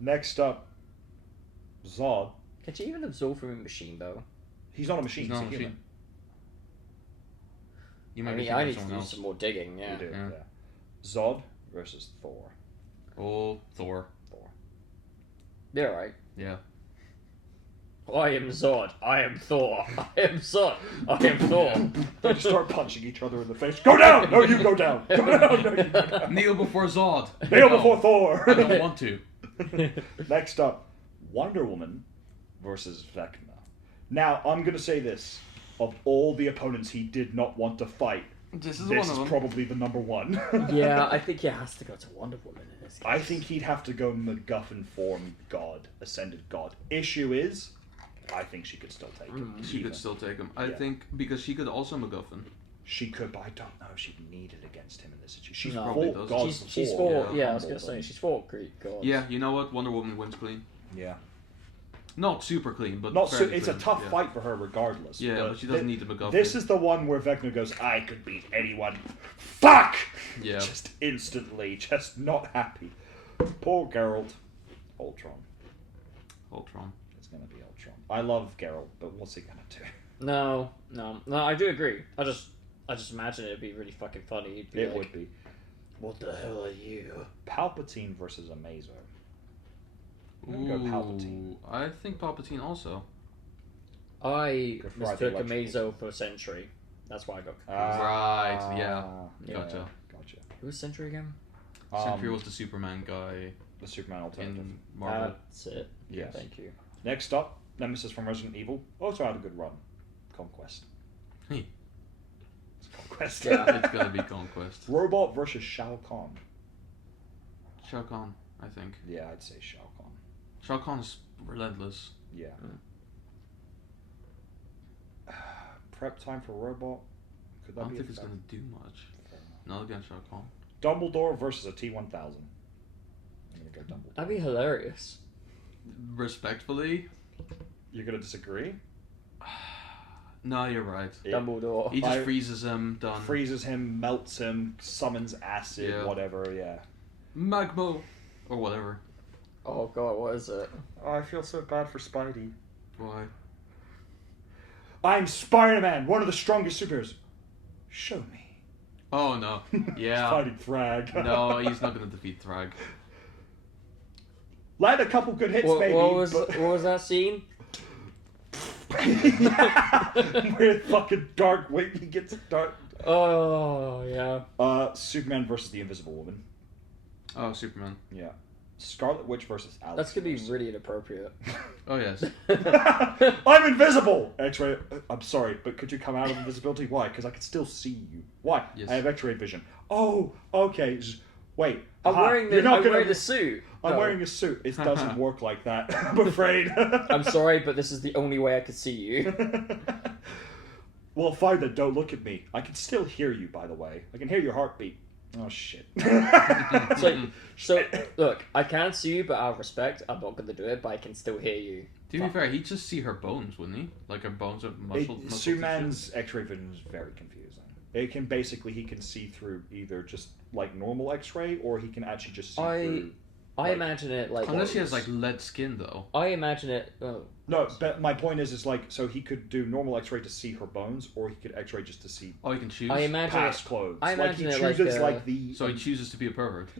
Next up, Zod. Can she even absorb from a machine though? He's not a machine. He's He's not a a human. machine. You I might be mean, thinking I of need to someone do else. some more digging. Yeah. You do, Yeah. yeah. Zod versus Thor. Oh, Thor. Yeah, right. Yeah. I am Zod. I am Thor. I am Zod. I am Thor. They just start punching each other in the face. Go down! No, you go down. Go down! No, you go down. Kneel before Zod. Kneel No, before Thor. I don't want to. Next up, Wonder Woman versus Vecna. Now, I'm going to say this. Of all the opponents he did not want to fight, This is this one is of them. probably the number one. Yeah, I think he has to go to Wonder Woman in this case. I think he'd have to go MacGuffin form God, Ascended God. Issue is, I think she could still take him. She Even. could still take him. I Yeah. think because she could also MacGuffin. She could, but I don't know if she'd need it against him in this situation. She's No. Probably fought does. gods She's before. fought. Yeah, I was Humbled gonna say them. she's fought Greek gods. Yeah, you know what? Wonder Woman wins clean. Yeah. Not super clean, but Not so, fairly it's a clean, tough yeah. fight for her regardless. Yeah, but she doesn't need the MacGuffin. This is the one where Vecna goes, I could beat anyone. Fuck! Yeah. Just instantly, just not happy. Poor Geralt. Ultron. Ultron. It's gonna be Ultron. I love Geralt, but what's he gonna do? No, I do agree. I just imagine it'd be really fucking funny. He'd be It like, would be. What the hell are you? Palpatine versus Amazo. I'm gonna go Palpatine. I think Palpatine also. I Go for mistook either Amazo for Sentry. That's why I got confused. Right, yeah. Yeah. Gotcha. Gotcha. Who was Sentry again? Sentry was the Superman guy the Superman alternative. in Marvel. That's it. Yes. Thank you. Next up, Nemesis from Resident Evil. Also had a good run. Conquest. Hey. It's Conquest. Yeah. It's gotta be Conquest. Robot versus Shao Kahn. Shao Kahn, I think. Yeah, I'd say Shao Kahn. Shao Kahn is relentless. Yeah. Prep time for Robot. Could I that don't be think it's effective? gonna do much. Not against Shao Kahn. Dumbledore versus a T-1000. I'm gonna go Dumbledore. That'd be hilarious. Respectfully, You're gonna disagree? no, you're right. It Dumbledore. He just I- freezes him, done. freezes him, melts him, summons acid, Yeah. whatever. Yeah. Magmo! Or whatever. Oh god, what is it? Oh, I feel so bad for Spidey. Why? I'm Spider-Man, one of the strongest superheroes. Show me. Oh no. Yeah. Fighting Thrag. No, he's not gonna defeat Thrag. Land a couple good hits, What, maybe. what was but... what was that scene? Where fucking Dark Wing gets dark. Oh yeah. Superman versus the Invisible Woman. Oh, Superman. Yeah. Scarlet Witch versus Alex. That's gonna be Morris. really inappropriate. Oh yes. I'm invisible! X-ray. I'm sorry, but could you come out of invisibility? Why? Because I can still see you. Why? Yes. I have X-ray vision. Oh, okay. Wait. I'm aha, wearing the you're not I'm gonna- wearing the suit. I'm No. wearing a suit. It doesn't work like that. I'm afraid. I'm sorry, but this is the only way I could see you. Well, fine then. Don't look at me. I can still hear you, by the way. I can hear your heartbeat. Oh shit. So look, I can't see you, but out of respect, I'm not gonna do it. But I can still hear you. To be fair, he'd just see her bones, wouldn't he? Like her bones are muscle. muscle Superman's X-ray vision is very confusing. It can basically he can see through either just like normal X-ray, or he can actually just see through. I Like, imagine it like. tissue. Unless she has like lead skin, though. I imagine it. Oh, No, but my point is like so he could do normal X-ray to see her bones, or he could X-ray just to see Oh, you can choose. I imagine past it. clothes. I like he imagine it chooses like, like the. So he chooses to be a pervert.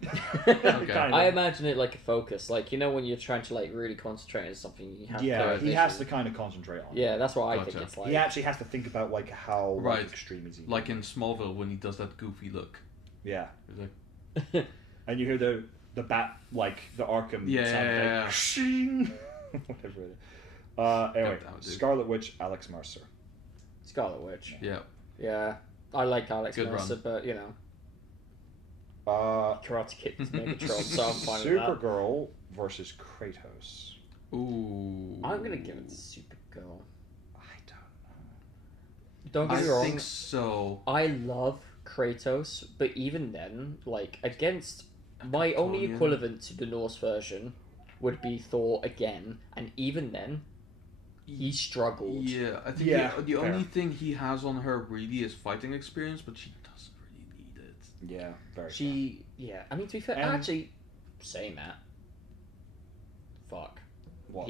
Kinda. I imagine it like a focus, like you know when you're trying to like really concentrate on something, you have Yeah, to he has to kind of concentrate on. Yeah, that's what I Gotcha. think it's like. He actually has to think about like how like, Right. extreme is he. Like in Smallville when he does that goofy look. Yeah, He's like, and you hear the bat like the Arkham Yeah, sound yeah, yeah. effect. Shing! Whatever it is. Anyway, that would do. Scarlet Witch, Alex Mercer. Scarlet Witch. yeah. Yeah, I like Alex Good Mercer, run. but you know, Karate Kid is Megatron, so I'm fine with that. Supergirl versus Kratos. Ooh. I'm gonna give it to Supergirl. I don't Don't get I me wrong. think so. I love Kratos, but even then, like against my only Kryptonian. equivalent to the Norse version would be Thor again, and even then, he struggled. Yeah, I think Yeah, the fair. only thing he has on her really is fighting experience, but she doesn't really need it. know. Yeah, very. She, yeah. I mean, to be fair, And- actually, saying that, fuck. What?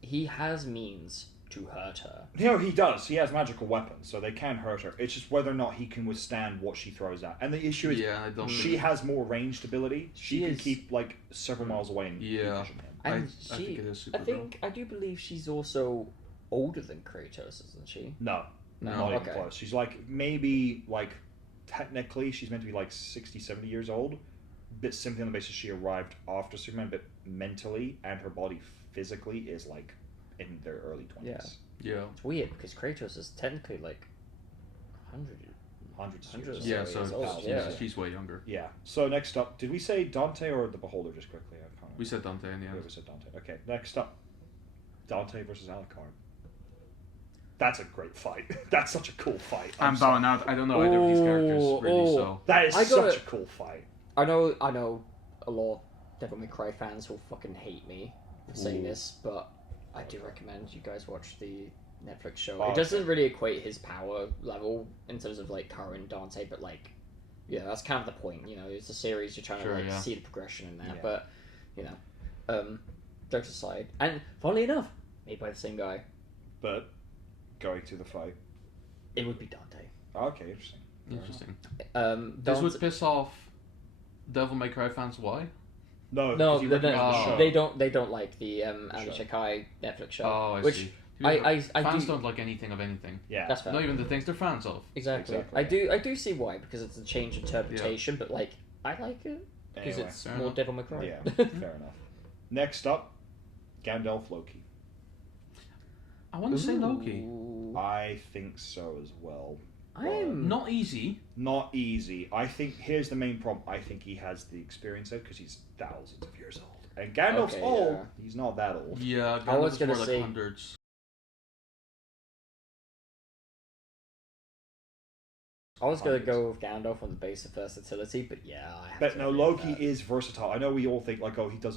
He has means to hurt her. No, he does. He has magical weapons, so they can hurt her. It's just whether or not he can withstand what she throws at. And the issue is, Yeah, I don't. she has more ranged ability. She can is- keep like several miles away and Yeah. vision him. And I think it is super I do believe she's also older than Kratos, isn't she? No, No. not even Okay. close. She's like maybe like technically she's meant to be like 60, 70 years old. But simply on the basis she arrived after Superman, but mentally and her body physically is like in their early 20s. Yeah. It's weird because Kratos is technically like 100. Hundreds of Hundreds. years. Yeah, So so he's old, she's, yeah. she's way younger. Yeah. So next up, did we say Dante or the Beholder just quickly? I can't remember. We said Dante in the Yeah, end. we said Dante. Okay, next up, Dante versus Alucard. That's a great fight. That's such a cool fight. I'm sorry. bowing out. I don't know either of these characters really, Oh. so. That is I such gotta- a cool fight. I know a lot of Devil May Cry fans will fucking hate me for saying Ooh. this, but I do recommend you guys watch the Netflix show. Oh, It doesn't really equate his power level in terms of like current Dante, but like, yeah, that's kind of the point. You know, it's a series you're trying Sure, to like yeah. see the progression in there, Yeah. but you know, jokes aside, and funnily enough, made by the same guy, But going to the fight. it would be Dante. Okay, interesting. Interesting. Dante, This would piss off Devil May Cry fans. Why? No, no, 'cause you they, recommended the Oh. show. they don't like the Ali show. Shakai Netflix show. Oh, I which see. I Fans do- don't like anything of anything. Yeah. that's fair. Not even the things they're fans of. Exactly. Exactly. I do see why because it's a change interpretation, but like I like it because Anyway, it's fair more enough. Devil May Cry. yeah, fair enough. Next up, Gandalf Loki. I want to say Loki. Ooh. I think so as well. I'm Not easy. Not easy. I think here's the main problem. I think he has the experience there because he's thousands of years old. And Gandalf's Okay, old. yeah. He's not that old. Yeah, I was Gandalf's gonna more like say- hundreds. I was gonna go with Gandalf on the base of versatility, but yeah, I have But to no, agree with Loki that. is versatile. I know we all think like, oh, he does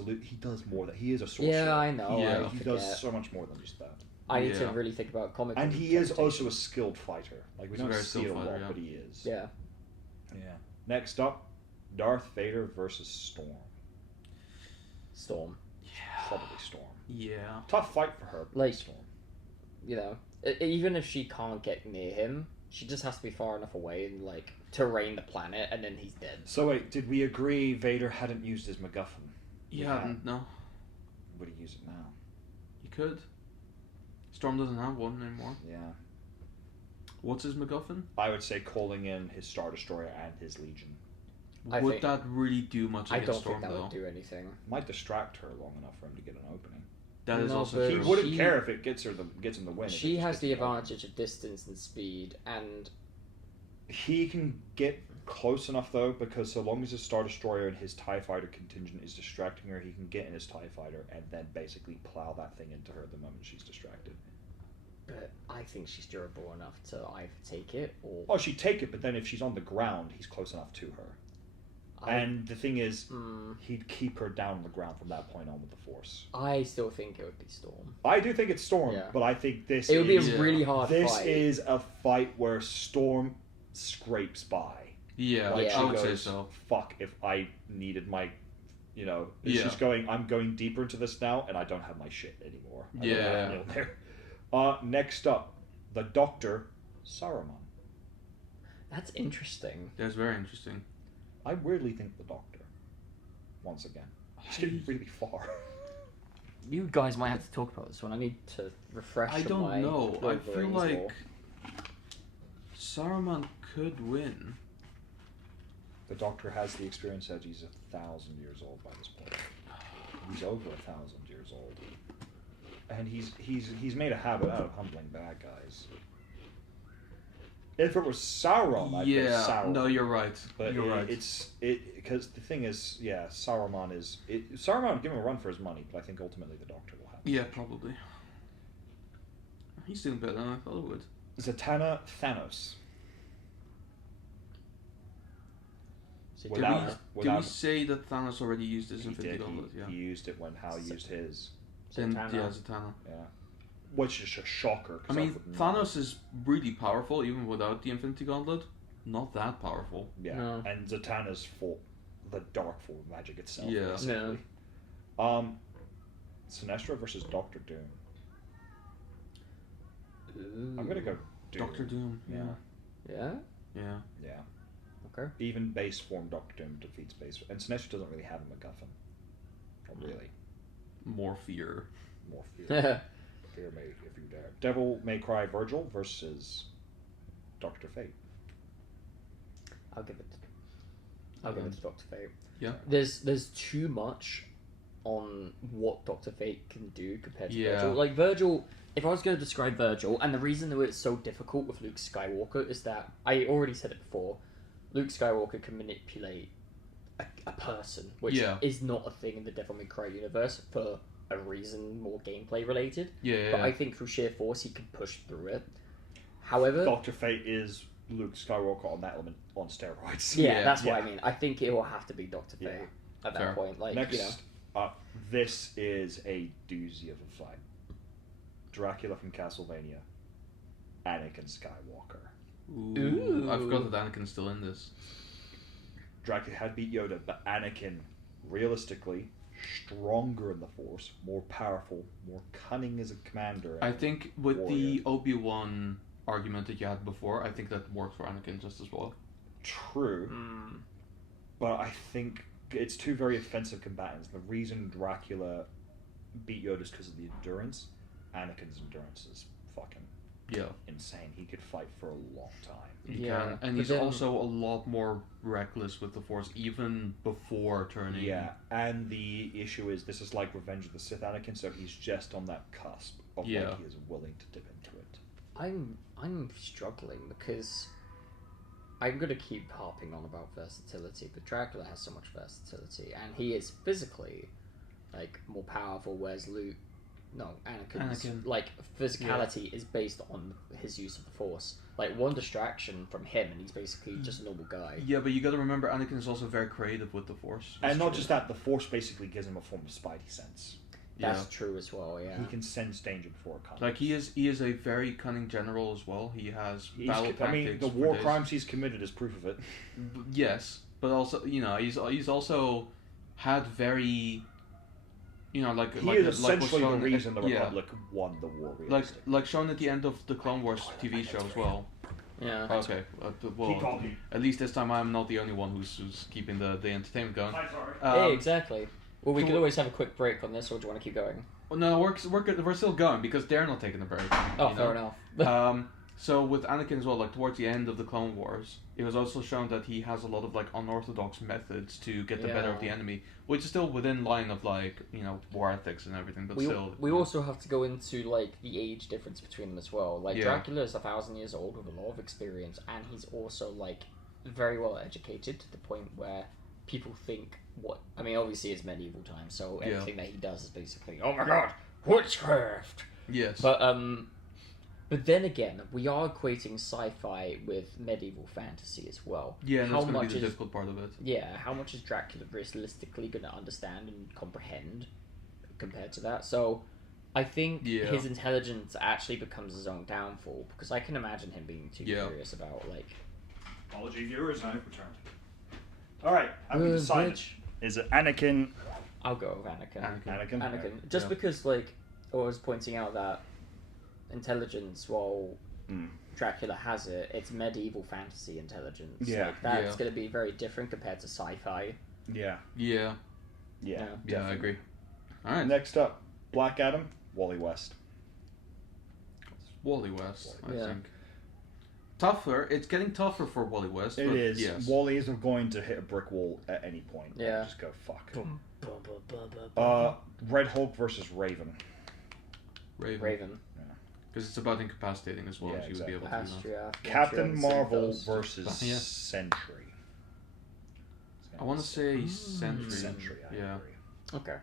more than he is a sorcerer. Yeah, I know. Yeah. I He forget. does so much more than just that. I need to Yeah. really think about comic. And book he is interpretation. also a skilled fighter. Like we He's a don't very see it a skilled lot, fighter, yeah. but he is. Yeah. Yeah. Next up, Darth Vader versus Storm. Storm. Probably Storm. Yeah. Tough fight for her. but Like- Storm. You know, even if she can't get near him, she just has to be far enough away and like terrain the planet, and then he's dead. So wait, did we agree Vader hadn't used his MacGuffin? Yeah, no. Would he use it now? He could. Storm doesn't have one anymore. Yeah. What's his MacGuffin? I would say calling in his Star Destroyer and his Legion. I Would think- that really do much I against don't Storm think that though? would do anything. Might distract her long enough for him to get an opening. That is No, also but He true. wouldn't she- care if it gets him the win. if it She just has gets the him opening. advantage of distance and speed, and He can get close enough though, because so long as his Star Destroyer and his TIE Fighter contingent is distracting her, he can get in his TIE Fighter and then basically plow that thing into her the moment she's distracted. but I think she's durable enough to either take it or. Oh, she'd take it, but then if she's on the ground, he's close enough to her. And the thing is, he'd keep her down on the ground from that point on with the Force. I still think it would be Storm. I do think it's Storm, Yeah. but I think this It would be is a really hard this fight. is a fight where Storm scrapes by. Yeah, Like Yeah. I she would say goes, so. fuck, if I needed my, Yeah. she's going, I'm going deeper into this now, and I don't have my shit anymore. I don't Yeah. have it in there. Next up, the Doctor, Saruman. That's interesting. That's very interesting. I weirdly think the Doctor, once again. He's getting really far. You guys might have to talk about this one. I need to refresh. I on don't my know. Lord I of the feel Rings like lore. Saruman could win. The Doctor has the experience edge. He's 1,000 years old by this point. He's over 1,000 years old, and he's made a habit out of humbling bad guys. If it was Sauron, I'd Yeah, say Sauron. no, you're right. But You're right. It's because the thing is, yeah, Saruman is Saruman would give him a run for his money, but I think ultimately the Doctor will have. Yeah, probably. He's doing better than I thought he would. Zatanna Thanos. So Without do her. Do Without we say that Thanos already used his he Infinity did. Gauntlet? Yeah. He used it when Hal used his. Then, Zatanna. yeah, Zatanna. Yeah. Which is a shocker. 'cause I mean, would not- Thanos is really powerful even without the Infinity Gauntlet. Not that powerful. Yeah, No. and Zatanna's for the dark form of magic itself. Yeah. Basically. Sinestro versus Doctor Doom. Ooh. I'm gonna go Doom. Doctor Doom. Yeah. Yeah. Yeah. Yeah. Okay. Even base form Doctor Doom defeats base, and Sinestro doesn't really have a MacGuffin. Not really. More fear. More fear. Fear may if you dare. Devil May Cry Virgil versus Doctor Fate. I'll give it to Doctor Fate. Yeah. There's too much on what Doctor Fate can do compared to Yeah. Virgil. Like Virgil, if I was going to describe Virgil, and the reason that it's so difficult with Luke Skywalker is that I already said it before. Luke Skywalker can manipulate a person, which Yeah. is not a thing in the Devil May Cry universe for a reason more gameplay related. Yeah. But I think through sheer force he can push through it. However, Doctor Fate is Luke Skywalker on that element on steroids. yeah, that's Yeah. what I mean. I think it will have to be Doctor Fate Yeah. at that Fair. point. Like Next you know, up, this is a doozy of a fight. Dracula from Castlevania, Anakin Skywalker. Ooh. I forgot that Anakin's still in this. Dracula had beat Yoda, but Anakin, realistically, stronger in the Force, more powerful, more cunning as a commander. I think with warrior. the Obi-Wan argument that you had before, I think that works for Anakin just as well. True, but I think it's two very offensive combatants. The reason Dracula beat Yoda is because of the endurance. Anakin's endurance is fucking Yeah. insane. He could fight for a long time. He Yeah, can, and but he's then- also a lot more reckless with the Force, even before turning. Yeah, and the issue is this is like Revenge of the Sith Anakin, so he's just on that cusp of Yeah. when he is willing to dip into it. I'm struggling because I'm gonna keep harping on about versatility, but Dracula has so much versatility, and he is physically like more powerful, whereas Anakin's Anakin. like physicality is based on his use of the Force. Like one distraction from him, and he's basically just a normal guy. Yeah, but you got to remember, Anakin is also very creative with the Force. And not true. just that, the Force basically gives him a form of Spidey sense. That's Yeah. true as well. Yeah. He can sense danger before it comes. Like he is a very cunning general as well. He has battle I mean, tactics the for war days. crimes he's committed is proof of it. Yes, but also he's also had very, like He like is like was essentially the shown- reason the yeah. Republic won the war. like Realistically. shown at the end of the Clone Wars TV show as well. Yeah. Okay, well, me. at least this time I'm not the only one who's keeping the entertainment going. sorry. Yeah, exactly. Well, we so could what- always have a quick break on this, or do you want to keep going? Well, no, we're still going because they're not taking a break. Oh, you know? fair enough. So with Anakin as well, like towards the end of the Clone Wars, it was also shown that he has a lot of like unorthodox methods to get the better of the Yeah. enemy, which is still within line of like war ethics and everything, but we still. we also have to go into like the age difference between them as well. Like Yeah. Dracula is 1,000 years old with a lot of experience, and he's also like very well educated to the point where people think obviously it's medieval times, so Yeah. everything that he does is basically, oh my god, witchcraft. Yes. But then again, we are equating sci-fi with medieval fantasy as well. yeah, and how that's going to much be the is difficult part of it. yeah, how much is Dracula realistically going to understand and comprehend compared to that? So, I think Yeah. his intelligence actually becomes his own downfall, because I can imagine him being too Yeah. curious about, like... Apology, viewers, I have returned. Alright, have we decided? Is it Anakin? I'll go with Anakin. Anakin? Anakin. Just Yeah. because, like, I was pointing out that intelligence, while Dracula has it, it's medieval fantasy intelligence. Yeah. Like, that's Yeah. going to be very different compared to sci-fi. Yeah. Yeah. Yeah. Yeah, I agree. All right. Next up, Black Adam, Wally West. Wally West, I Yeah. think. Tougher. It's getting tougher for Wally West. It but is. Yes. Wally is going to hit a brick wall at any point. and Yeah. Just go fuck. Boom, boom, boom, boom, boom, boom. Red Hulk versus Raven. Raven. Because it's about incapacitating as well. Yeah, She would be able to. Astria. Captain Ventress, Marvel Synthos. versus Yeah. Sentry. I want to say Sentry. Sentry. I Yeah. agree. Okay.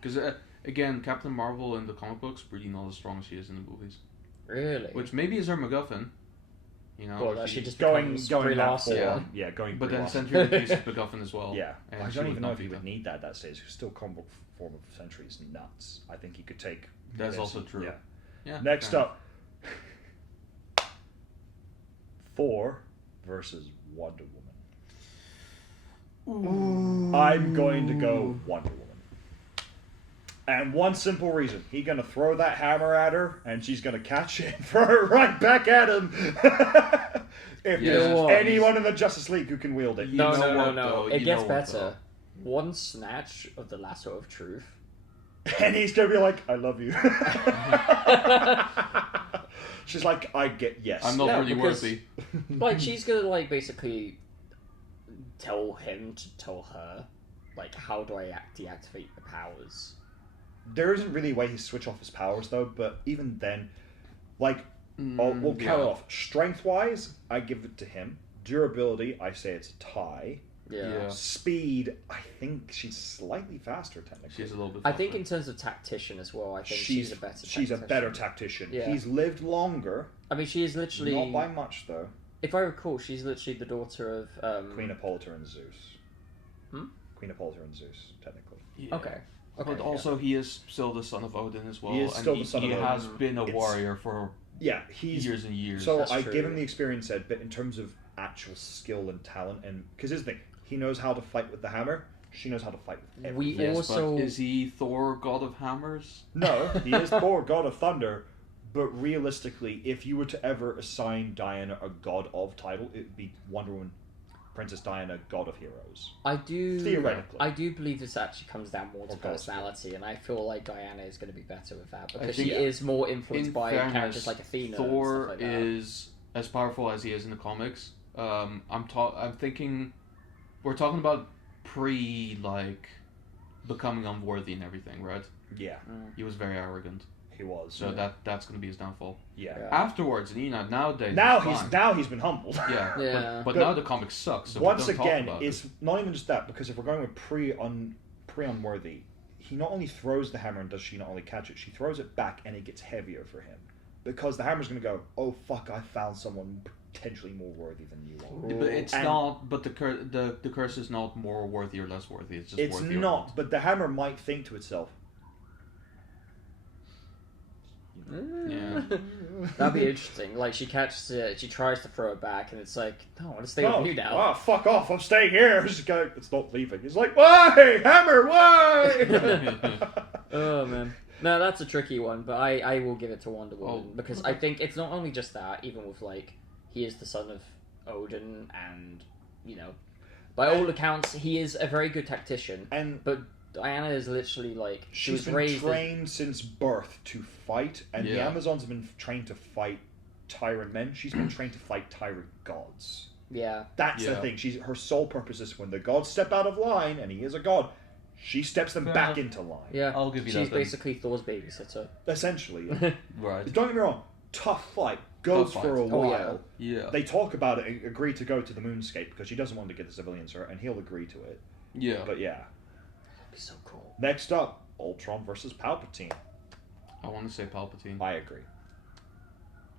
Because again, Captain Marvel in the comic books really not as strong as she is in the movies. Really? Which maybe is her MacGuffin. Well, or that she just Going becomes going Brie that Larson. form. Yeah, going. But Brie then Larson. Sentry replaces MacGuffin as well. Yeah, and I she don't would even know not if be you would that. need that stage. Still, comic form of Sentry is nuts. I think you could take. That's this also and- true. Yeah. Yeah. Next fair up, Thor versus Wonder Woman. I'm going to go Wonder Woman. And one simple reason. He's going to throw that hammer at her, and she's going to catch it and throw it right back at him. If Yeah. there's anyone in the Justice League who can wield it. You No, know no, no, what, no. though? It You gets know what, better. though? One snatch of the lasso of truth. And he's going to be like, I love you. She's like, I get yes. I'm not Yeah, really because- worthy. Like, she's gonna, like, basically tell him to tell her, like, how do I deactivate the powers? There isn't really a way he switch off his powers, though, but even then, like, we'll count it off. Strength-wise, I give it to him. Durability, I say it's a tie. Yeah. Speed, I think she's slightly faster, technically. She's a little bit. I think faster. in terms of tactician as well, I think she's a better She's a tactician. better tactician. Yeah. He's lived longer, I mean, she is literally... not by much, though. If I recall, she's literally the daughter of... Queen Hippolyta and Zeus. Hmm? Queen Hippolyta and Zeus, technically. Yeah. Okay. But also, he is still the son of Odin as well. He is and still the son he of has Odin. been a It's- warrior for Yeah, he's... years and years. So That's I true. give him the experience set, but in terms of actual skill and talent, and... Because here's the thing. He knows how to fight with the hammer. She knows how to fight with everything. We Yes, also... but is he Thor, god of hammers? No, he is Thor, god of thunder. But realistically, if you were to ever assign Diana a god of title, it would be Wonder Woman, Princess Diana, god of heroes. I do... Theoretically. I do believe this actually comes down more to Or gods. personality, and I feel like Diana is going to be better with that, because think- she is more influenced In by fairness, characters like Athena Thor and stuff like that. is as powerful as he is in the comics. I'm thinking we're talking about becoming unworthy and everything, right? Yeah, He was very arrogant, he was. so that's going to be his downfall. Yeah. Yeah. Afterwards, nowadays, Now it's he's fine. been humbled. Yeah, Yeah. But But now the comic sucks. So Once we don't again, talk about it's not even just that, because if we're going with pre unworthy, he not only throws the hammer and does she not only catch it, she throws it back and it gets heavier for him. Because the hammer's going to go, oh fuck, I found someone potentially more worthy than you are. it. But it's And- not. But the curse is not more worthy or less worthy. It's just It's worthy or not, but the hammer might think to itself, Yeah. That'd be interesting. Like, she catches it, she tries to throw it back, and it's like, no, I want to stay oh, with you now. oh, fuck off, I'm staying here. Just go, it's not leaving. It's like, why? Hammer, why? Oh, man. No, that's a tricky one, but I will give it to Wonder Woman, Oh, because I think it's not only just that, even with, like, he is the son of Odin, and, you know, by all accounts, he is a very good tactician, and but Diana is literally, like, she she's was been raised as- trained since birth to fight, and the Yeah. Amazons have been trained to fight tyrant men. She's been trained to fight tyrant gods. Yeah. That's the Yeah. thing. Her sole purpose is when the gods step out of line, and he is a god, she steps them Fair back enough. into line. Yeah. I'll give you She's that then. basically Thor's babysitter. Essentially. Right. Don't get me wrong. Tough fight. Goes Tough for a fight. Oh, while. yeah. Yeah. They talk about it, agree to go to the moonscape because she doesn't want to get the civilians hurt, and he'll agree to it. Yeah. But yeah. That'd be so cool. Next up, Ultron versus Palpatine. I want to say Palpatine. I agree.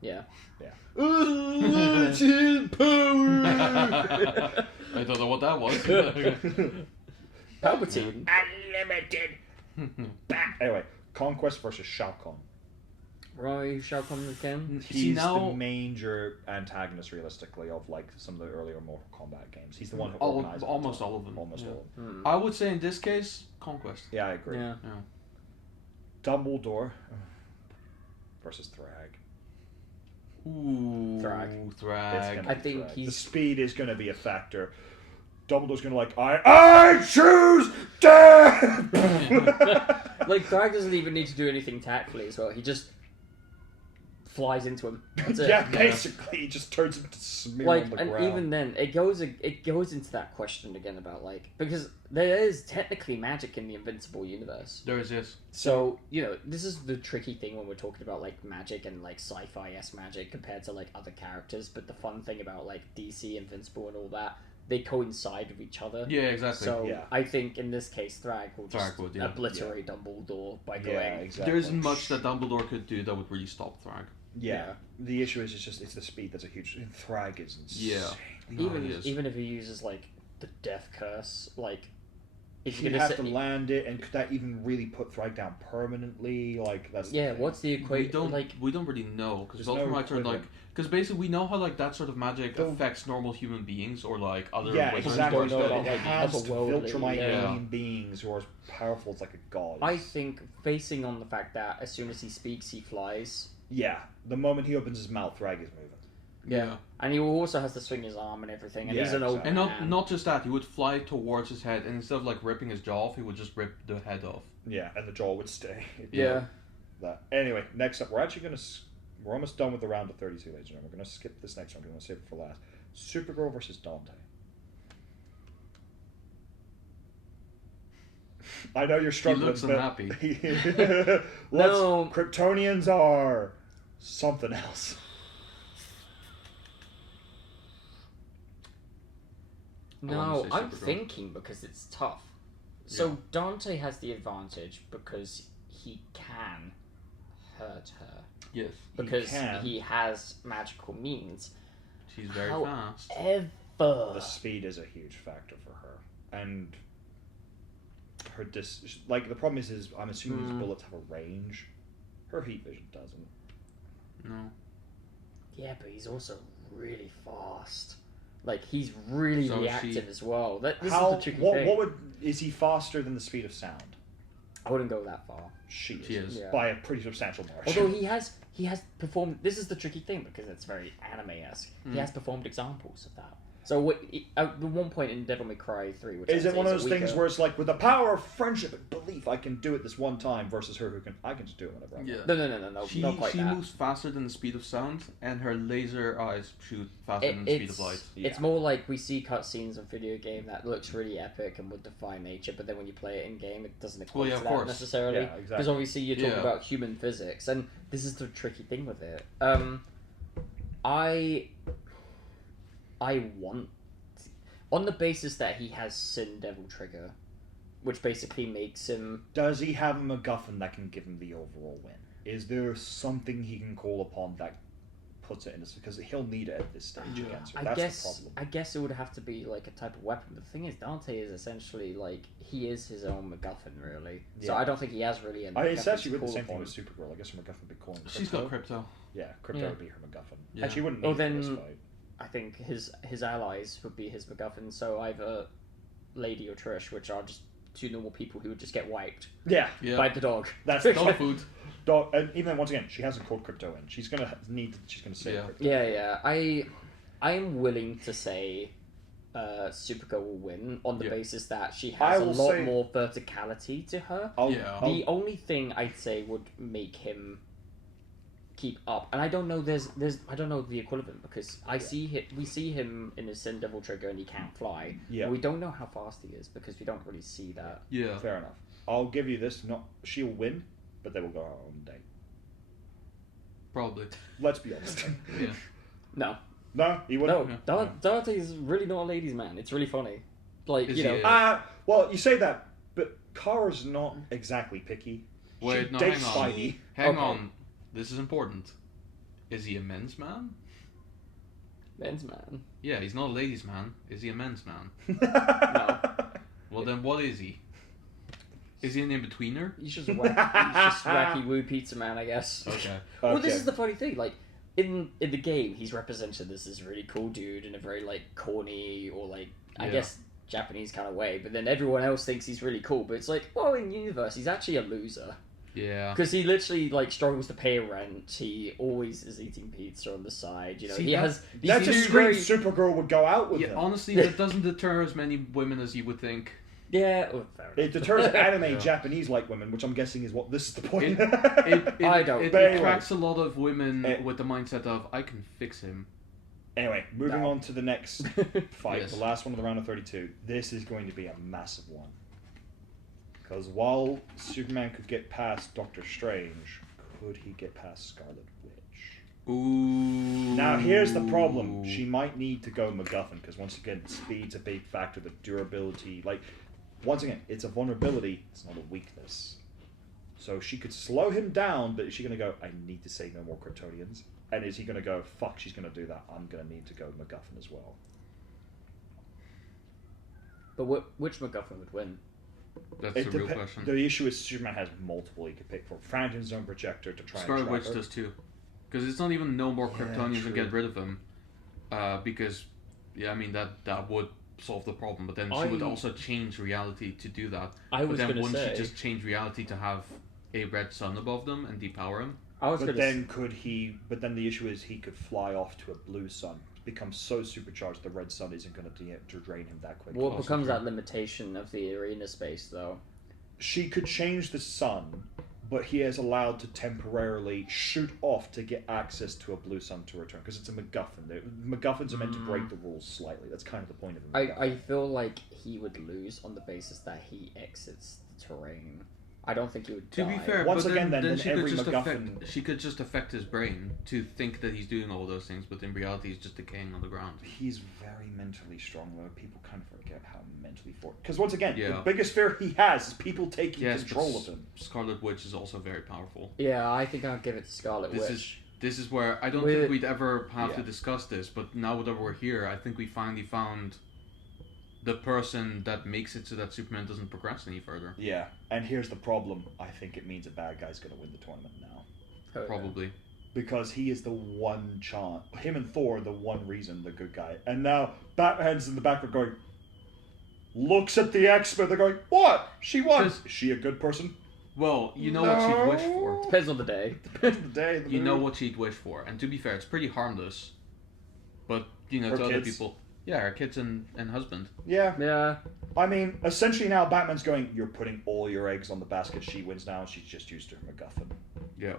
Yeah. Yeah. I don't know what that was. Palpatine. Unlimited. Anyway, Conquest versus Shao Kahn. Roy Shao Kahn again. See, He's now- the major antagonist, realistically, of like some of the earlier Mortal Kombat games. He's the one who All- organized it. almost all of them. Almost Yeah. all. Of them. Hmm. I would say in this case, Conquest. Yeah, I agree. Yeah. Dumbledore versus Thrag. Ooh, Thrag. It's Thrag. gonna I be think Thrag. he's- the speed is going to be a factor. Dumbledore's going to like I choose death. Like, Thrag doesn't even need to do anything tactfully as well. He just flies into him. That's it. Yeah, basically, he just turns into smear Like, on the and ground. even then, it goes into that question again about, like, because there is technically magic in the Invincible universe. There is this. So, you know, this is the tricky thing when we're talking about, like, magic and, like, sci-fi-esque magic compared to, like, other characters. But the fun thing about, like, DC, Invincible, and all that, they coincide with each other. Yeah, exactly. So, Yeah. I think in this case, Thrag will just Thrag would, yeah. obliterate Dumbledore by yeah, going... exactly. There isn't much that Dumbledore could do that would really stop Thrag. Yeah. The issue is it's the speed that's a huge. Thrag is insane. Yeah. Even he is. even if he uses, like, the Death Curse, like, Is He'd gonna have sit- to land it, and could that even really put Thrag down permanently? Like that's the Yeah, thing. what's the We equation? don't Like, we don't really know because There's no Viltrumites are like equivalent. because basically we know how like that sort of magic The- affects normal human beings or like other Yeah, wizards, exactly. don't know But about, it like, has otherworldly, Viltrumite yeah. alien beings who are as powerful as like a god. I think basing on the fact that as soon as he speaks, he flies. Yeah, the moment he opens his mouth, Thrag is moving. Yeah. And he also has to swing his arm and everything, and Yeah, he's an old exactly. And man. not just that, he would fly towards his head, and instead of like ripping his jaw off, he would just rip the head off. Yeah, and the jaw would stay. Yeah. That. Anyway, next up, we're actually going to... We're almost done with the round of 32, ladies and gentlemen. We're going to skip this next one. We're going to save it for last. Supergirl versus Dante. I know you're struggling. looks but unhappy. No. Kryptonians are something else. I wanna No, say I'm Supergirl. thinking because it's tough. So Yeah. Dante has the advantage because he can hurt her. Yes. Because can. he has magical means. She's very fast. However, The speed is a huge factor for her. And her like, the problem is I'm assuming these bullets have a range. Her heat vision doesn't. No. yeah, but he's also really fast. Like, he's really So reactive she- as well. This is How? the tricky thing. Is he faster than the speed of sound? I wouldn't go that far. She is. She is. Yeah. By a pretty substantial margin. Although he has performed. This is the tricky thing because it's very anime-esque. He has performed examples of that. So at the one point in Devil May Cry 3, which Is I'd it say one of is those a things weaker- where it's like, with the power of friendship and belief, I can do it this one time, versus her who I can just do it whenever I want. Yeah. No, She not quite she that. moves faster than the speed of sound, and her laser eyes shoot faster than the speed of light. It's Yeah. more like we see cutscenes of video game that looks really epic and would defy nature, but then when you play it in game, it doesn't equate Well, yeah, to of that course. necessarily. Yeah, exactly. Because obviously you're talking Yeah. about human physics, and this is the tricky thing with it. I want, on the basis that he has Sin Devil Trigger, which basically makes him. Does he have a MacGuffin that can give him the overall win? Is there something he can call upon that puts it in this? Because he'll need it at this stage Yeah. against her. That's the problem. I guess it would have to be like a type of weapon. But the thing is, Dante is essentially like he is his own MacGuffin, really. So Yeah. I don't think he has really. It's MacGuffin actually to with the call same thing upon. with Supergirl. I guess her MacGuffin would be calling She's Crypto. got crypto. Yeah, Crypto Yeah. would be her MacGuffin. Yeah. And she wouldn't Oh, need it for this then- fight. I think his allies would be his MacGuffin. So either Lady or Trish, which are just two normal people who would just get wiped Yeah, Yeah. by the dog. that's Dog food. And even then, once again, she hasn't called Crypto in. She's gonna She's gonna save Yeah. Crypto. Yeah. I'm willing to say Supergirl will win on the Yeah. basis that she I has a will lot say- more verticality to her. Yeah. The only thing I'd say would make him keep up, and I don't know. I don't know the equivalent because we see him in his Sin Devil Trigger and he can't fly. Yeah. But we don't know how fast he is because we don't really see that. Yeah. Fair enough. I'll give you this. She'll win, but they will go out on a date. Probably. Let's be honest. Yeah. No, No, he wouldn't. no, Yeah. Dante is really not a ladies' man. It's really funny. Like Is you he know, a- Well, you say that, but Kara's not exactly picky. Wait, she no, dates hang on. Spidey. Hang Okay. on. This is important. Is he a men's man? men's man. Yeah, he's not a ladies' man. Is he a men's man? No. Well, then what is he? Is he an in-betweener? He's just wacky woo pizza man, I guess. Okay. Well, this Okay. is the funny thing. Like in the game, he's represented as this really cool dude in a very like corny or like I Yeah. guess Japanese kind of way. But then everyone else thinks he's really cool. But it's like, well, in universe, he's actually a loser Yeah. because he literally like struggles to pay rent. He always is eating pizza on the side. You know, See, he that- has. That He's just very screams Supergirl would go out with Yeah, him. honestly, that doesn't deter as many women as you would think. yeah. Oh, fair It enough. deters anime Yeah. Japanese like women, which I'm guessing is what this is the point. I don't- It But anyway. attracts a lot of women Eh. with the mindset of I can fix him. Anyway, moving No. on to the next fight, Yes. the last one of the round of 32. This is going to be a massive one. Because while Superman could get past Doctor Strange, could he get past Scarlet Witch? Ooh. Now, here's the problem. She might need to go MacGuffin, because once again, speed's a big factor, the durability. Like, once again, it's a vulnerability, it's not a weakness. So she could slow him down, but is she going to go, I need to save no more Kryptonians? And is he going to go, fuck, she's going to do that, I'm going to need to go MacGuffin as well? But which MacGuffin would win? That's the real question. The issue is Superman has multiple he could pick from. Phantom Zone Projector to try Scarlet and track Witch her. does too. Because it's not even no more Kryptonians true. and get rid of them. Because, yeah, I mean, that would solve the problem. But then she would also change reality to do that. I was But then going to wouldn't say. she just change reality to have a red sun above them and depower him? I was But going then could he? But then the issue is he could fly off to a blue sun, become so supercharged the red sun isn't going to drain him that quickly. Well, it Also becomes true. that limitation of the arena space, though. She could change the sun, but he is allowed to temporarily shoot off to get access to a blue sun to return because it's a MacGuffin. MacGuffins are meant to break the rules slightly. That's kind of the point of a MacGuffin. I feel like he would lose on the basis that he exits the terrain. I don't think he would To die. be fair, Once but again, then then she every could just MacGuffin- she could just affect his brain to think that he's doing all those things, but in reality he's just decaying on the ground. He's very mentally strong, though. People kind of forget how mentally forward. Because once again, the Yeah. biggest fear he has is people taking Yes, control but of him. Scarlet Witch is also very powerful. Yeah, I think I'll give it to Scarlet Witch. This is where I don't With- think we'd ever have to Yeah. discuss this, but now that we're here, I think we finally found the person that makes it so that Superman doesn't progress any further. Yeah, and here's the problem. I think it means a bad guy's going to win the tournament now. Oh, yeah. Probably. Because he is the one chance. Him and Thor are the one reason the good guy. And now Batman's in the background going, looks at the X-Men. They're going, what? She won. Just- Is she a good person? Well, you know what she'd wish for. Depends on the day. Depends on the day. The You know mood. what she'd wish for. And to be fair, it's pretty harmless. But, you know, Her to other kids? people... Yeah, her kids and husband. Yeah. Yeah. I mean, essentially now Batman's going, you're putting all your eggs on the basket. She wins now, and she's just used to her MacGuffin. Yeah.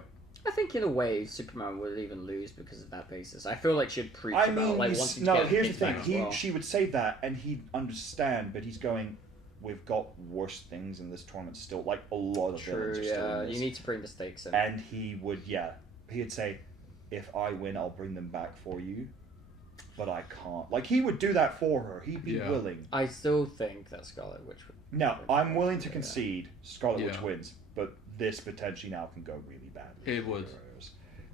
I think in a way Superman would even lose because of that basis. I feel like she'd preach I about mean, like he's- wanting to no, get here's the kids thing. back as well. She would say that, and he'd understand, but he's going, we've got worse things in this tournament still. Like, a lot of True, villains are still yeah. in this. You need to bring the stakes in. And he would, he'd say, if I win, I'll bring them back for you. But I can't. Like, he would do that for her. He'd be Yeah. willing. I still think that Scarlet Witch would. Now, I'm willing to Yeah. concede Scarlet Witch Yeah. wins, but this potentially now can go really badly. It would.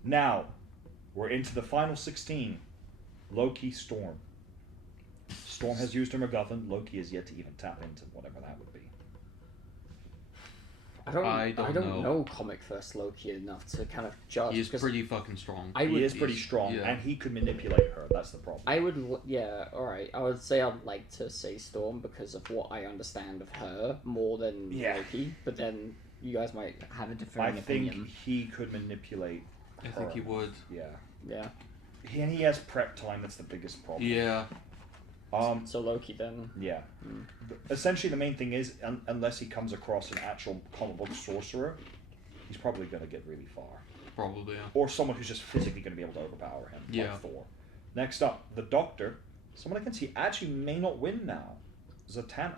Now, we're into the final 16. Loki, Storm. Storm has used her MacGuffin. Loki is yet to even tap into whatever that would be. I don't know. know comic first Loki enough to kind of judge. He is because pretty fucking strong. I would. He is pretty strong, yeah. and he could manipulate her. That's the problem. I would. Yeah. All right. I would say I'd like to say Storm because of what I understand of her more than Yeah. Loki. But then you guys might have a I different think opinion. he could manipulate I her. think he would. Yeah. Yeah. And he has prep time. That's the biggest problem. Yeah. So Loki then. Yeah. Essentially, the main thing is, unless he comes across an actual comic book sorcerer, he's probably going to get really far. Probably, yeah. Or someone who's just physically going to be able to overpower him, Yeah. like Thor. Next up, the Doctor. Someone I can see actually may not win now. Zatanna.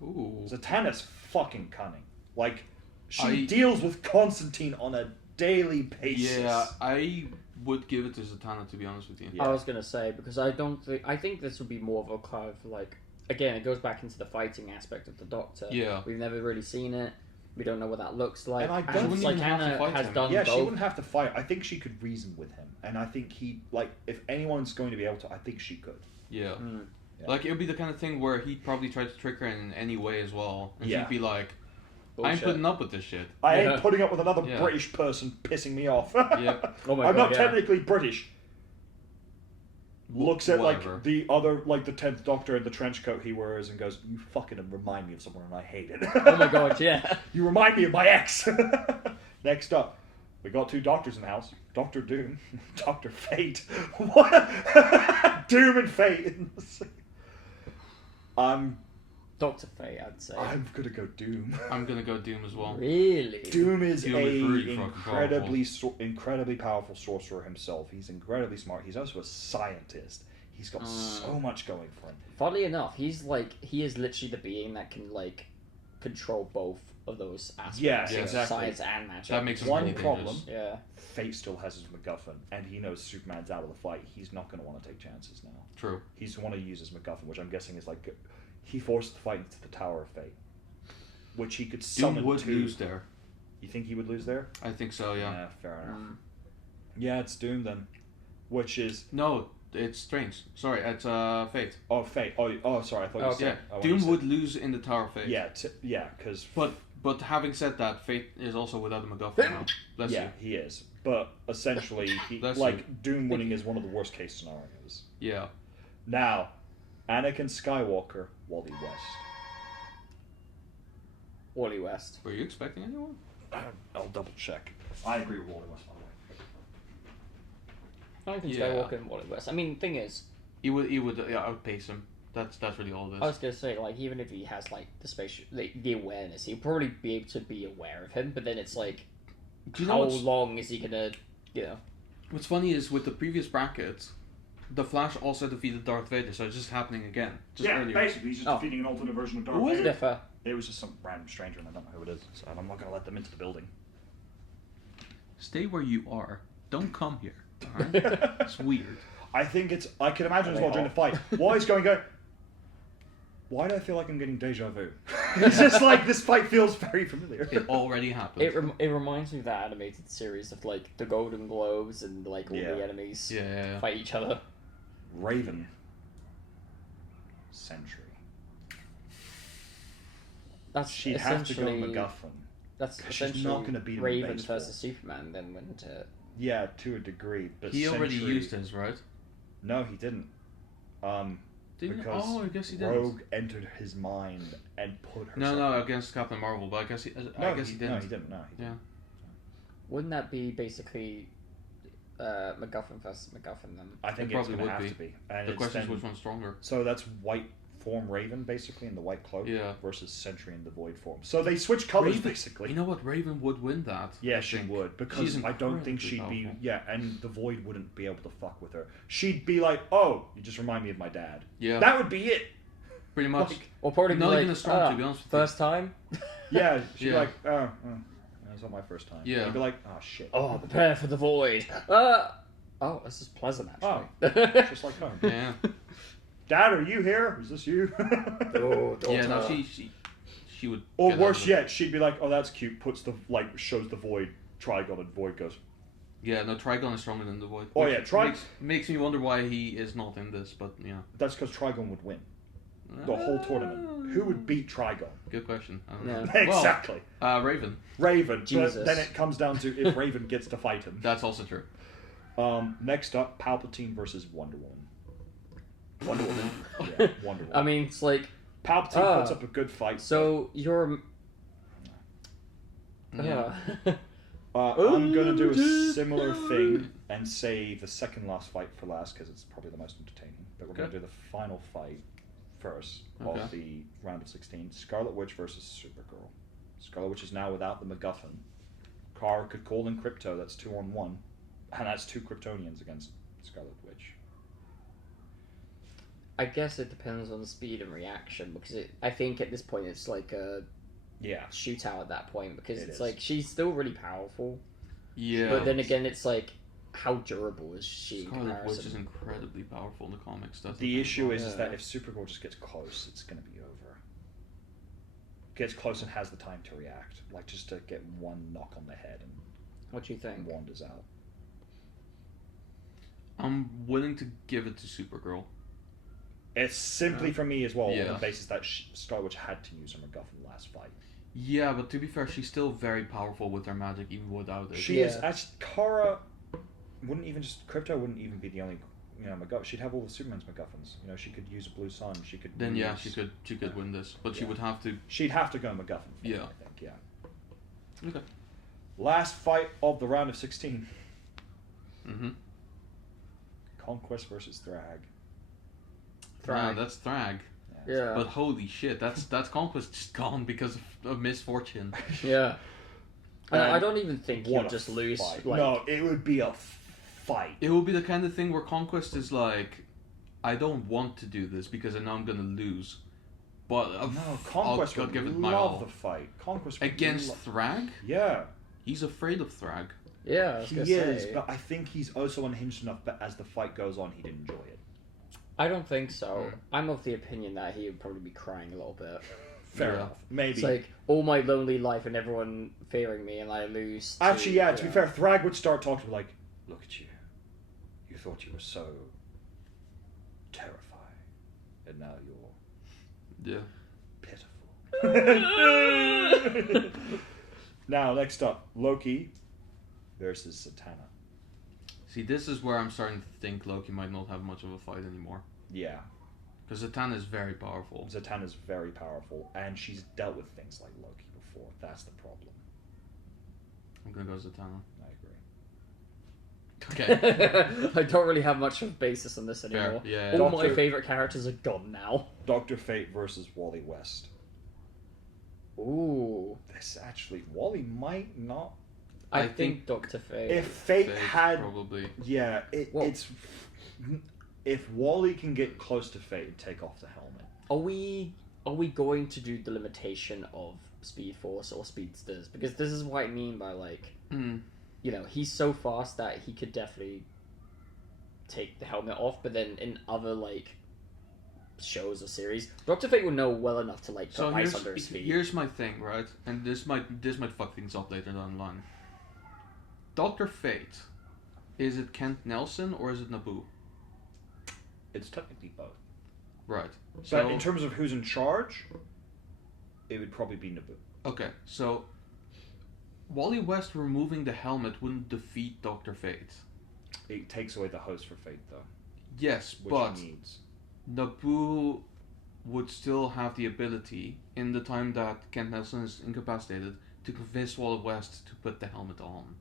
Ooh. Zatanna's fucking cunning. Like, she I- deals with Constantine on a daily basis. Yeah, I would give it to Zatanna, to be honest with you. Yeah. I was gonna say because I don't think I think this would be more of a kind of like again it goes back into the fighting aspect of the Doctor. Yeah. We've never really seen it. We don't know what that looks like. And I don't- She wouldn't even have to Hannah fight has him. done Yeah, both. she wouldn't have to fight. I think she could reason with him. And I think he, like, if anyone's going to be able to, I think she could. Yeah. Mm. Yeah. Like, it would be the kind of thing where he'd probably try to trick her in any way as well. And Yeah. she'd be like, I ain't Bullshit. putting up with this shit. I Yeah. ain't putting up with another Yeah. British person pissing me off. Yeah. Oh my I'm God, not yeah. technically British. Looks at Whatever. like the other, like the 10th Doctor in the trench coat he wears and goes, "You fucking remind me of someone and I hate it." Oh my God, yeah. You remind me of my ex. Next up, we got two doctors in the house: Doctor Doom, Doctor Fate. What? Doom and Fate. I'm Dr. Fate, I'd say. gonna go Doom. I'm gonna go Doom as well. Really? Doom is Doom is really a fucking incredibly powerful sorcerer himself. He's incredibly smart. He's also a scientist. He's got so much going for him. Funnily enough, he is literally the being that can like control both of those aspects. Yeah, of exactly. Science and magic. That makes us One really problem. dangerous. Yeah. Fate still has his MacGuffin, and he knows Superman's out of the fight. He's not going to want to take chances now. True. He's going to use his MacGuffin, which I'm guessing is like he forced the fight into the Tower of Fate, which he could summon Doom would to. lose there. You think he would lose there? I think so, yeah. Fair enough. Mm. Yeah, it's Doom then, which is No, it's Strange. Sorry, it's Fate. Oh, Fate. Oh, sorry. I thought you Okay. said. Yeah, I Doom said- would lose in the Tower of Fate. Yeah, because But having said that, Fate is also without a MacGuffin now. Bless yeah, you. he is. But essentially, Bless Doom winning is one of the worst case scenarios. Yeah. Now, Anakin Skywalker, Wally West. Wally West. Were you expecting anyone? I'll double check. I agree with Wally West, by the way. I think Yeah. Skywalker and Wally West. I mean, thing is, He would outpace him. That's really all it is. I was gonna say, like, even if he has like the spatial, like, the awareness, he'll probably be able to be aware of him. But then it's like, Do you know how what's, long is he gonna, you know? what's funny is with the previous bracket, the Flash also defeated Darth Vader, so it's just happening again. Just earlier. basically, he's just Oh. defeating an alternate version of Darth Who is Vader. Differ. It was just some random stranger, and I don't know who it is, so I'm not going to let them into the building. Stay where you are. Don't come here. Alright? It's weird. I think it's. I can imagine as well during the fight. Why is going? Why do I feel like I'm getting deja vu? It's just like this fight feels very familiar. It already happened. It reminds me of that animated series of like the Golden Globes and like all Yeah. the enemies Yeah. fight each other. Raven. Sentry. That's She'd have to go essentially MacGuffin. that's She's not essentially gonna beat him in Raven baseball. versus Superman. Then went to Yeah, to a degree, but He already Sentry- used his, right? No, he didn't. Didn't Because Oh, I guess he didn't. Rogue entered his mind and put herself. No, against Captain Marvel, but I guess he didn't. No, he didn't. No, he Yeah. didn't. wouldn't that be basically MacGuffin versus MacGuffin then? I think It it's probably going to would have be. to be. And The it's question is then- which one's stronger. So that's white form Raven basically in the white cloak Yeah. versus Sentry in the void form. So they switch colors Raven- basically. You know what? Raven would win that. Yeah, I she think. would because She's I don't think she'd incredibly be. powerful. Yeah, and the void wouldn't be able to fuck with her. She'd be like, "Oh, you just remind me of my dad." Yeah. That would be it. Pretty much. Like, Or probably Not be even like, as strong, to be honest with you. first time. yeah, she'd be Yeah. like, "Oh, that's not my first time." Yeah. You'd be like, "Oh shit." Oh, prepare for the void. Oh, this is pleasant actually. Just like home. Yeah. Dad, are you here? Is this you? Oh, Yeah. No, daughter. she would. Or get worse out of it. yet, she'd be like, "Oh, that's cute." Puts the shows the void Trigon, and void goes. Yeah. No, Trigon is stronger than the Void. Oh, which yeah, makes me wonder why he is not in this, but yeah. That's because Trigon would win the whole tournament. Who would beat Trigon? Good question. I don't Yeah. know. Exactly. Well, Raven. Raven. Jesus. But then it comes down to if Raven gets to fight him. That's also true. Next up, Palpatine versus Wonder Woman. Wonder Woman. Yeah, Wonder Woman. I mean, it's like, Palpatine puts up a good fight. so you're. Yeah. I'm going to do a similar thing and say the second last fight for last because it's probably the most entertaining. But we're going to do the final fight first Okay. of the round of 16. Scarlet Witch versus Supergirl. Scarlet Witch is now without the MacGuffin. Kara could call in Crypto, that's 2-on-1. And that's 2 Kryptonians against Scarlet Witch. I guess it depends on the speed and reaction because I think at this point it's like a Yeah. shootout at that point because It it's is. like she's still really powerful, Yeah. but then again it's like how durable is she in Scarlet Witch comparison? is incredibly powerful in the comics. That's The thing. issue is Yeah. that if Supergirl just gets close, it's going to be over. Gets close and has the time to react. Like, just to get one knock on the head and What do you think? Wanda's out. I'm willing to give it to Supergirl. It's simply for me as well on Yeah. the basis that Scarlet Witch had to use her MacGuffin last fight. Yeah, but to be fair, she's still very powerful with her magic, even without it. She is Yeah. actually Kara wouldn't even just Crypto wouldn't even be the only MacGuffin. She'd have all the Superman's MacGuffins. She could use a blue sun. She could. Then yeah, use- she could win this, but she Yeah. would have to. She'd have to go MacGuffin. For Yeah. it, I think. Yeah. Okay. Last fight of the round of 16. Mm-hmm. Conquest versus Thrag. Thrag. That's Thrag. Yeah. But holy shit, that's Conquest just gone because of misfortune. Yeah. And I don't even think What he'll a just lose. fight. Like, No, it would be a fight. It will be the kind of thing where Conquest is like, I don't want to do this because I know I'm gonna lose, but No, Conquest I'll would give it my love all. the fight. Conquest would Against lo- Thrag? Yeah, He's afraid of Thrag. yeah, I was he gonna is, say. but I think he's also unhinged enough that as the fight goes on, he'd enjoy it. I don't think so. Hmm. I'm of the opinion that he would probably be crying a little bit. Fair Yeah. enough. Maybe. It's like all my lonely life and everyone fearing me, and I lose. Actually, yeah, to you be know. fair, Thrag would start talking like, look at you. You thought you were so terrifying. And now you're Yeah. pitiful. Now, next up, Loki versus Zatanna. See, this is where I'm starting to think Loki might not have much of a fight anymore. Yeah, Because Zatanna is very powerful. Zatanna's very powerful, and she's dealt with things like Loki before. That's the problem. I'm gonna go Zatanna. I agree. Okay. I don't really have much of a basis on this Fair. anymore. Yeah. All Doctor- my favorite characters are gone now. Dr. Fate versus Wally West. Ooh. This actually, Wally might not. I I think think Dr. Fate. If Fate Fate, had, probably. yeah, Well- it's if Wally can get close to Fate and take off the helmet. Are we going to do the limitation of Speed Force or Speedsters? Because this is what I mean by like, Mm. you know, he's so fast that he could definitely take the helmet off, but then in other like shows or series, Dr. Fate will know well enough to like put So ice under his feet. here's my thing, right? And this might fuck things up later down the line. Dr. Fate, is it Kent Nelson or is it Naboo? It's technically both. Right. But So in terms of who's in charge, it would probably be Naboo. okay, so Wally West removing the helmet wouldn't defeat Dr. Fate. It takes away the host for Fate, though, Yes, which but he needs. Naboo would still have the ability, in the time that Kent Nelson is incapacitated, to convince Wally West to put the helmet on.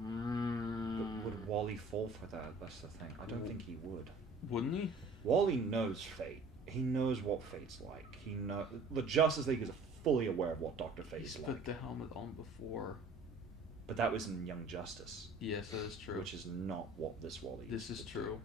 But would Wally fall for that? That's the thing. I don't think he would. Wouldn't he? Wally knows Fate. He knows what Fate's like. He know the Justice League is fully aware of what Doctor Fate He's is put like. the helmet on before. But that was in Young Justice, Yes, that is true. which is not what this Wally. This is true.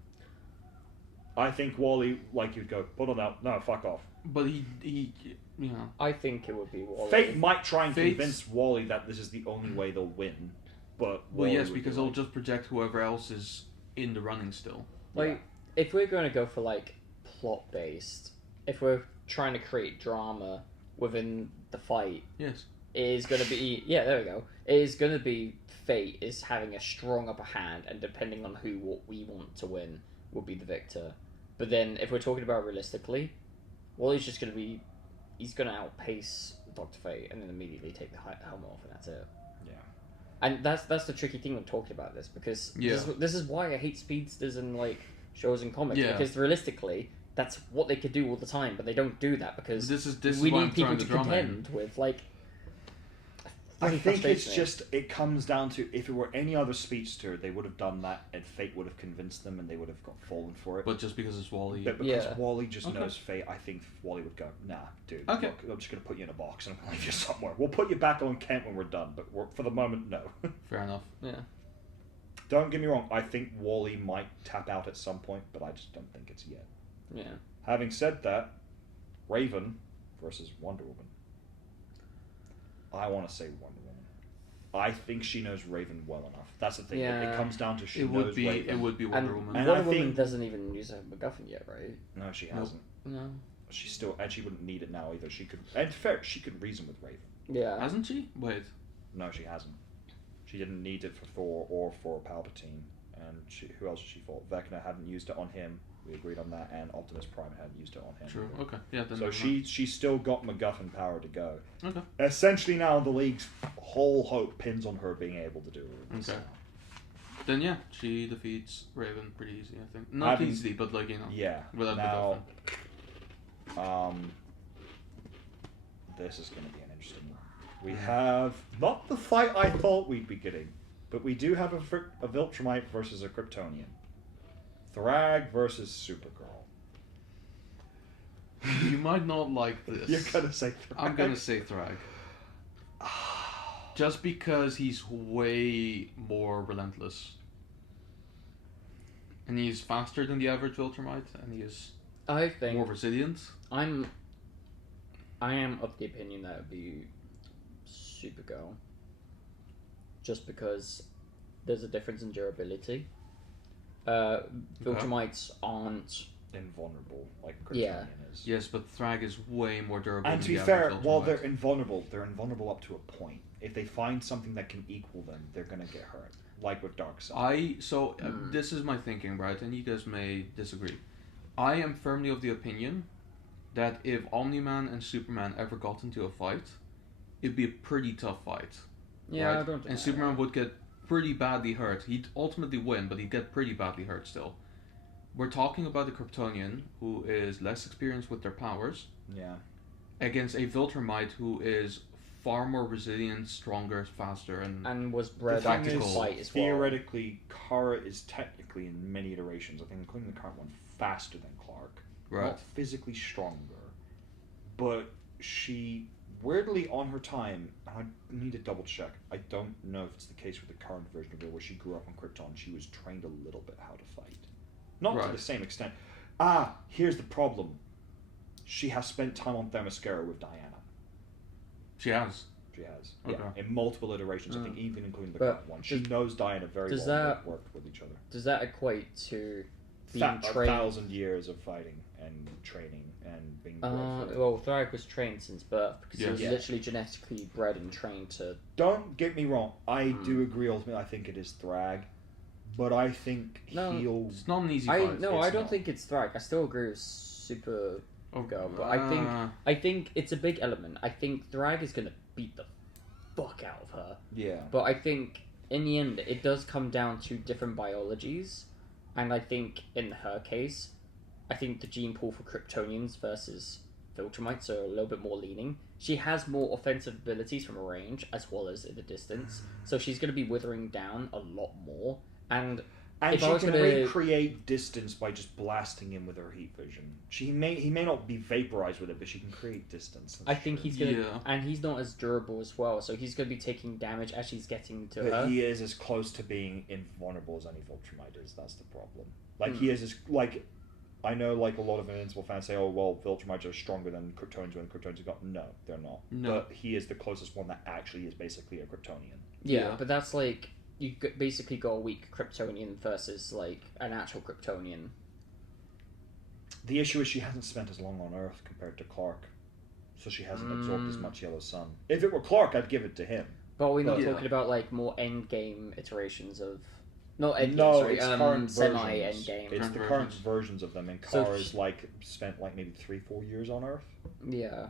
I think Wally, like, you'd go, put on that. No, fuck off. But he, you know. I think it would be Wally. Fate might try and Fate's- convince Wally that this is the only way they'll win, but Well, Wally yes, would be because like, it'll just project whoever else is in the running still. Like, if we're going to go for like plot based, if we're trying to create drama within the fight, Yes. it is going to be there we go. It is going to be Fate is having a strong upper hand, and depending on what we want to win, will be the victor. But then, if we're talking about realistically, Wally's just going to be, he's going to outpace Dr. Fate and then immediately take the helmet off, and that's it. Yeah. And that's the tricky thing when talking about this, because Yeah. this is why I hate speedsters and like shows and comics, Yeah. because realistically that's what they could do all the time, but they don't do that because This is we why need I'm people throwing to the drama in. contend with. Like, I really think frustrates it's me. just, it comes down to, if it were any other speedster, they would have done that, and Fate would have convinced them, and they would have fallen for it. But just because it's Wally. But because Yeah. Wally just Okay. knows Fate, I think Wally would go, nah, dude, Okay. look, I'm just going to put you in a box and I'm going to leave you somewhere. We'll put you back on Kent when we're done, but for the moment, no. Fair enough. Yeah. Don't get me wrong, I think Wally might tap out at some point, but I just don't think it's yet. Yeah. Having said that, Raven versus Wonder Woman. I want to say Wonder Woman. I think she knows Raven well enough. That's the thing. Yeah. It comes down to she It knows would be Raven. it would be And Wonder Woman. And Wonder I Woman think- doesn't even use a MacGuffin yet, right? No, she Nope. hasn't. No. She still, and she wouldn't need it now either. She could, and fair, she could reason with Raven. Yeah. Hasn't she? Wait. No, she hasn't. She didn't need it for Thor or for Palpatine. And who else did she fought? Vecna hadn't used it on him. We agreed on that. And Optimus Prime hadn't used it on him. True. either. Okay. Yeah. Then So never mind. she's still got MacGuffin power to go. Okay. Essentially, now the league's whole hope pins on her being able to do it. Okay. So, Then yeah, she defeats Raven pretty easy. I think not Having- easily, but like you know. yeah. Without Now, MacGuffin. this is going to be an interesting one. We have not the fight I thought we'd be getting, but we do have a Viltrumite versus a Kryptonian. Thrag versus Supergirl. You might not like this. You're gonna say Thrag. I'm gonna say Thrag. Just because he's way more relentless. And he is faster than the average Viltrumite, and he is I think more resilient. I am of the opinion that it would be Supergirl. Just because there's a difference in durability. Viltrumites aren't. Invulnerable, like Kryptonian Yeah. is. Yes, but Thrag is way more durable And than to be the fair, average while Viltrumite. they're invulnerable up to a point. If they find something that can equal them, they're gonna get hurt. Like with Darkseid. This is my thinking, right? And you guys may disagree. I am firmly of the opinion that if Omni-Man and Superman ever got into a fight, it'd be a pretty tough fight. Yeah, right? I don't. And Superman would get pretty badly hurt. He'd ultimately win, but he'd get pretty badly hurt still. We're talking about a Kryptonian who is less experienced with their powers Yeah. against a Viltrumite who is far more resilient, stronger, faster, and was bred thing to is, fight as well. Theoretically, Kara is technically, in many iterations, I think including the current one, faster than Clark. right. Not physically stronger, but she, weirdly on her time, and I need to double check, I don't know if it's the case with the current version of her where she grew up on Krypton, she was trained a little bit how to fight. Not to Right. the same extent. Here's the problem. She has spent time on Themyscira with Diana. She has. She has. Okay. Yeah, in multiple iterations, I think even including the But current one. She knows Diana very does well and that- they've worked with each other. Does that equate to being A trained? 1,000 years of fighting and training and being bred for it. Well, Thrag was trained since birth because he Yes. was Yeah. literally genetically bred and trained to. Don't get me wrong, I do agree ultimately I think it is Thrag, but I think No. he'll... It's not an easy I fight. no, It's I don't not. think it's Thrag. I still agree with Super. Oh, Go, but I think it's a big element. I think Thrag is gonna beat the fuck out of her. Yeah. But I think in the end, it does come down to different biologies, and I think in her case, I think the gene pool for Kryptonians versus Viltrumites are a little bit more leaning. She has more offensive abilities from range as well as in the distance, so she's going to be withering down a lot more. And And if I she was can gonna- recreate distance by just blasting him with her heat vision. He may not be vaporized with it, but she can create distance. That's I think true. he's gonna, Yeah. and he's not as durable as well, so he's going to be taking damage as she's getting to But her. he is as close to being invulnerable as any Viltrumite is. That's the problem. Like he is as like, I know like a lot of Invincible fans say, oh well, Viltrumites are stronger than Kryptonians when Kryptonians have got. No, they're not. No. But he is the closest one that actually is basically a Kryptonian. Yeah, Yeah. but that's like basically got a weak Kryptonian versus like an actual Kryptonian. The issue is she hasn't spent as long on Earth compared to Clark, so she hasn't absorbed as much yellow sun. If it were Clark, I'd give it to him. But we're not Yeah. talking about like more end game iterations of, not end No, game, sorry, it's current semi versions. end game. It's Current the current versions. versions of them, and So Kara's she- like spent like maybe 3-4 years on Earth, Yeah,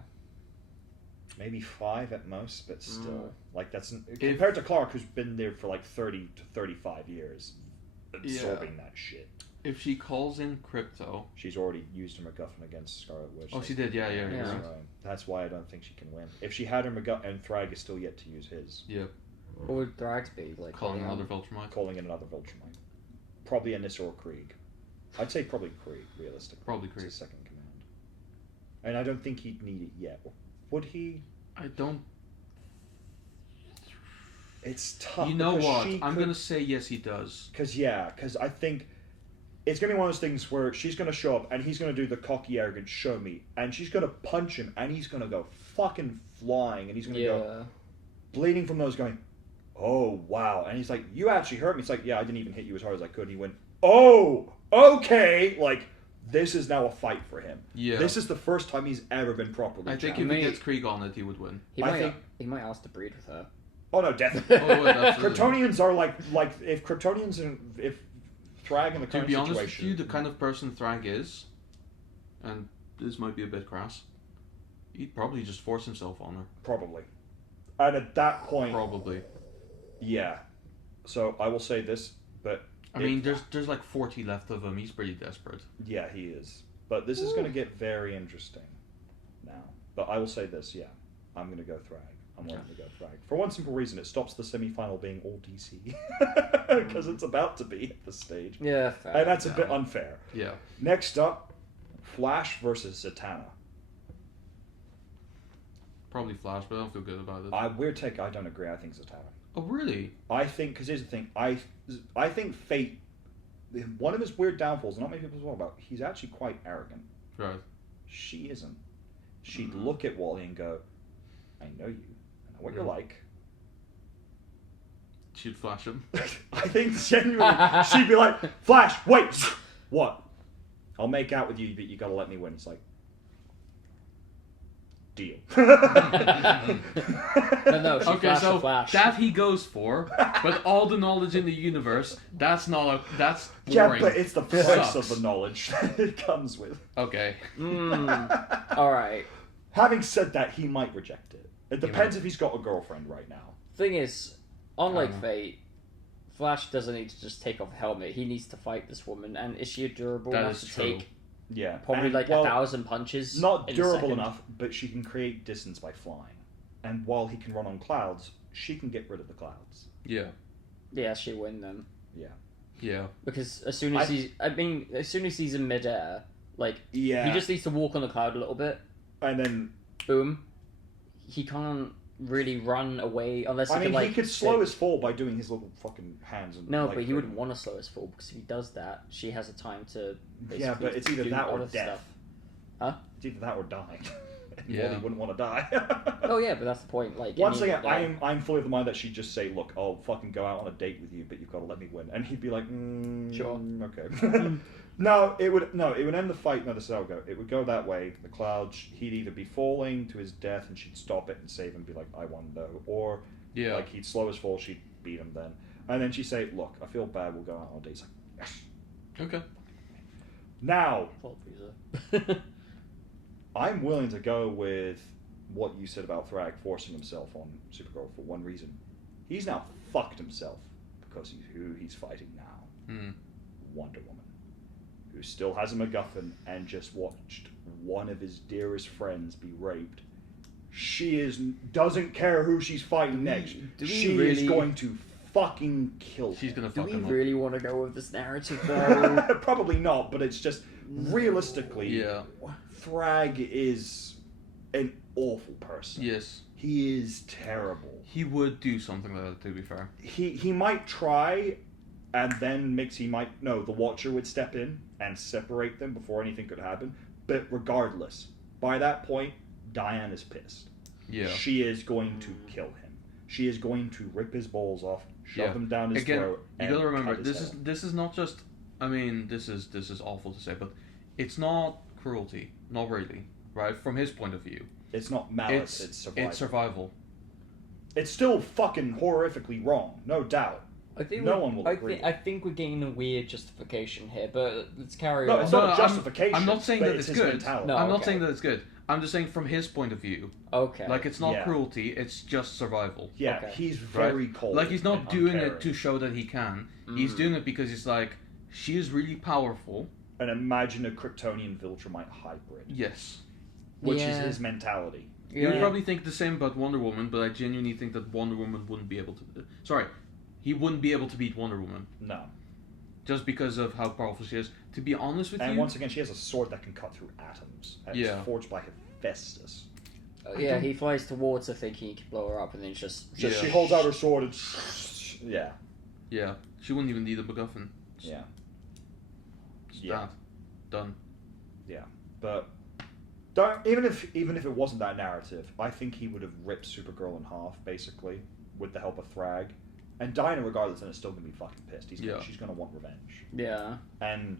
maybe 5 at most, but still, like that's If- compared to Clark, who's been there for like 30 to 35 years, absorbing that shit. If she calls in Crypto, She's already used her MacGuffin against Scarlet Witch. Oh, she did, yeah. Yeah. So, that's why I don't think she can win. If she had her MacGuffin, and Thrag is still yet to use his, yeah, what would Thrax be like? calling holding another on? Viltrumite. calling in another Viltrumite. Probably Anissa or Krieg. I'd say probably Krieg, realistically. Probably It's Krieg. his second command. And I don't think he'd need it yet. Would he? I don't. It's tough. You know because what? she I'm could- gonna say yes, he does. Because I think it's going to be one of those things where she's going to show up and he's going to do the cocky, arrogant show me. And she's going to punch him and he's going to go fucking flying. And he's going to go Yeah, bleeding from those going, oh, wow. And he's like, you actually hurt me. It's like, yeah, I didn't even hit you as hard as I could. And he went, oh, okay. Like, this is now a fight for him. Yeah. This is the first time he's ever been properly I think challenged. if Mate. he gets Krieg on it, he would win. he I might think- he might ask to breed with her. Oh, no, definitely. Oh, wait, absolutely. Kryptonians are like if Kryptonians and if Thrag in the To current be honest situation. with you, the kind of person Thrag is, and this might be a bit crass, he'd probably just force himself on her. Probably. And at that point, Probably. yeah. So I will say this, but I mean, there's like 40 left of him. He's pretty desperate. yeah, he is. But this is going to get very interesting now. But I will say this, yeah. I'm going to go Thrag. I'm willing to go Thrag. For one simple reason, it stops the semi-final being all DC. Because it's about to be at this stage. Yeah, fair. And that's a Yeah. bit unfair. Yeah. Next up, Flash versus Zatanna. Probably Flash, but I don't feel good about it. Weird take, I don't agree. I think Zatanna. Oh, really? I think, because here's the thing, I think Fate, one of his weird downfalls, not many people talk about, he's actually quite arrogant. Right. She isn't. She'd look at Wally and go, I know you. I know what you're like. She'd flash him. I think genuinely, she'd be like, Flash, wait! What? I'll make out with you, but you gotta let me win. It's like, Deal. No, she Okay, flashed so the Flash. that he goes for, but all the knowledge in the universe, that's Yeah, boring. but it's the price of Sucks. the knowledge that it comes with. Okay. Alright. Having said that, he might reject it. It depends might. if he's got a girlfriend right now. Thing is, unlike Fate, Flash doesn't need to just take off the helmet. He needs to fight this woman, and is she durable That enough is to true. take Yeah, probably and, like well, 1,000 punches? Not in a durable second? enough, but she can create distance by flying. And while he can run on clouds, she can get rid of the clouds. Yeah. Yeah, she win then. Yeah. Because as soon as as soon as he's in midair, like Yeah. he just needs to walk on the cloud a little bit. And then, Boom. He can't really run away unless he I mean, can, like, he could slow his fall by doing his little fucking hands. And, No, like, but he wouldn't want to slow his fall because if he does that, she has a time to. Yeah, but it's either do that or other death. stuff. Huh? It's either that or dying. And Yeah. Wally wouldn't want to die. Oh yeah, but that's the point. Like Once in the again, end, I'm fully of the mind that she'd just say, "Look, I'll fucking go out on a date with you, but you've got to let me win." And he'd be like, Sure. okay." No, it would end the fight. No, this is how it would go. It would go that way. The clouds, he'd either be falling to his death, and she'd stop it and save him, and be like, "I won though," or Yeah. like he'd slow his fall, she'd beat him then, and then she'd say, "Look, I feel bad. We'll go out on a date." He's like, "Yes." Okay. Now, Plot freezer. I'm willing to go with what you said about Thrag forcing himself on Supergirl for one reason. He's now fucked himself because he's who he's fighting now. Wonder Woman, who still has a MacGuffin and just watched one of his dearest friends be raped. She doesn't care who she's fighting next. do we She is really- going to fucking kill She's him. gonna Do fuck we him really want to go with this narrative though? Probably not, but it's just realistically, Yeah. Thrag is an awful person. Yes. He is terrible. He would do something like that, to be fair. He might try, and then the Watcher would step in and separate them before anything could happen. But regardless, by that point, Diane is pissed. Yeah. She is going to kill him. She is going to rip his balls off, shove Yeah. them down his Again, throat. you and gotta remember, cut his this head off. is not just. I mean, this is awful to say, but it's not cruelty, not really, right? From his point of view, It's not malice. It's survival. It's survival. It's still fucking horrifically wrong, no doubt. I think No one will agree. I think we're getting a weird justification here, but let's carry No, on. it's No, not no, a justification. I'm not saying but that it's it's his good. mentality. No. I'm not okay. saying that it's good. I'm just saying from his point of view, Okay. like it's not Yeah. cruelty, it's just survival. Yeah, Okay. he's Right? very cold. Like he's not and doing uncaring. it to show that he can. He's doing it because he's like, she is really powerful. And imagine a Kryptonian Viltrumite hybrid, Yes. which Yeah. is his mentality. You would Yeah. probably think the same about Wonder Woman, but I genuinely think that Wonder Woman wouldn't be able to. Sorry, he wouldn't be able to beat Wonder Woman No. just because of how powerful she is. To be honest with And you, once again, she has a sword that can cut through atoms. And Yeah. it's forged by Hephaestus. Yeah, he flies towards her thinking he can blow her up, and then just So Yeah. she holds out her sword and... Yeah. yeah, she wouldn't even need a MacGuffin. Yeah. Just Yeah. that. Done. Yeah. But... even if it wasn't that narrative, I think he would have ripped Supergirl in half, basically, with the help of Thrag. And Dinah, regardless, then is still going to be fucking pissed. She's going to want revenge. yeah. And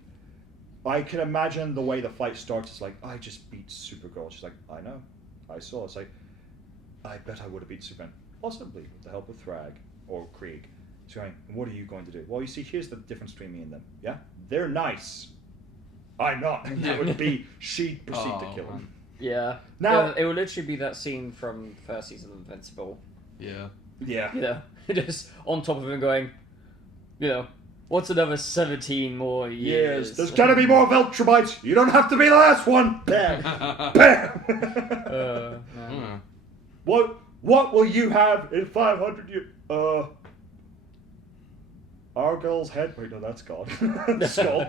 I can imagine the way the fight starts. It's like, I just beat Supergirl. She's like, I know. I saw. It's like, I bet I would have beat Superman. Possibly with the help of Thrag or Krieg. She's going, what are you going to do? Well, you see, here's the difference between me and them. Yeah? They're nice. I'm not. And that would be, she'd proceed to kill him. Yeah. Now- Yeah, it would literally be that scene from the first season of Invincible. Yeah. Yeah. You know, just on top of him going, you know, what's another 17 more years? Yes, there's gonna be more Viltrumites. You don't have to be the last one. Bam, bam. Hmm. What will you have in 500 years? Argyle's head. Wait, no, that's gone. Skull.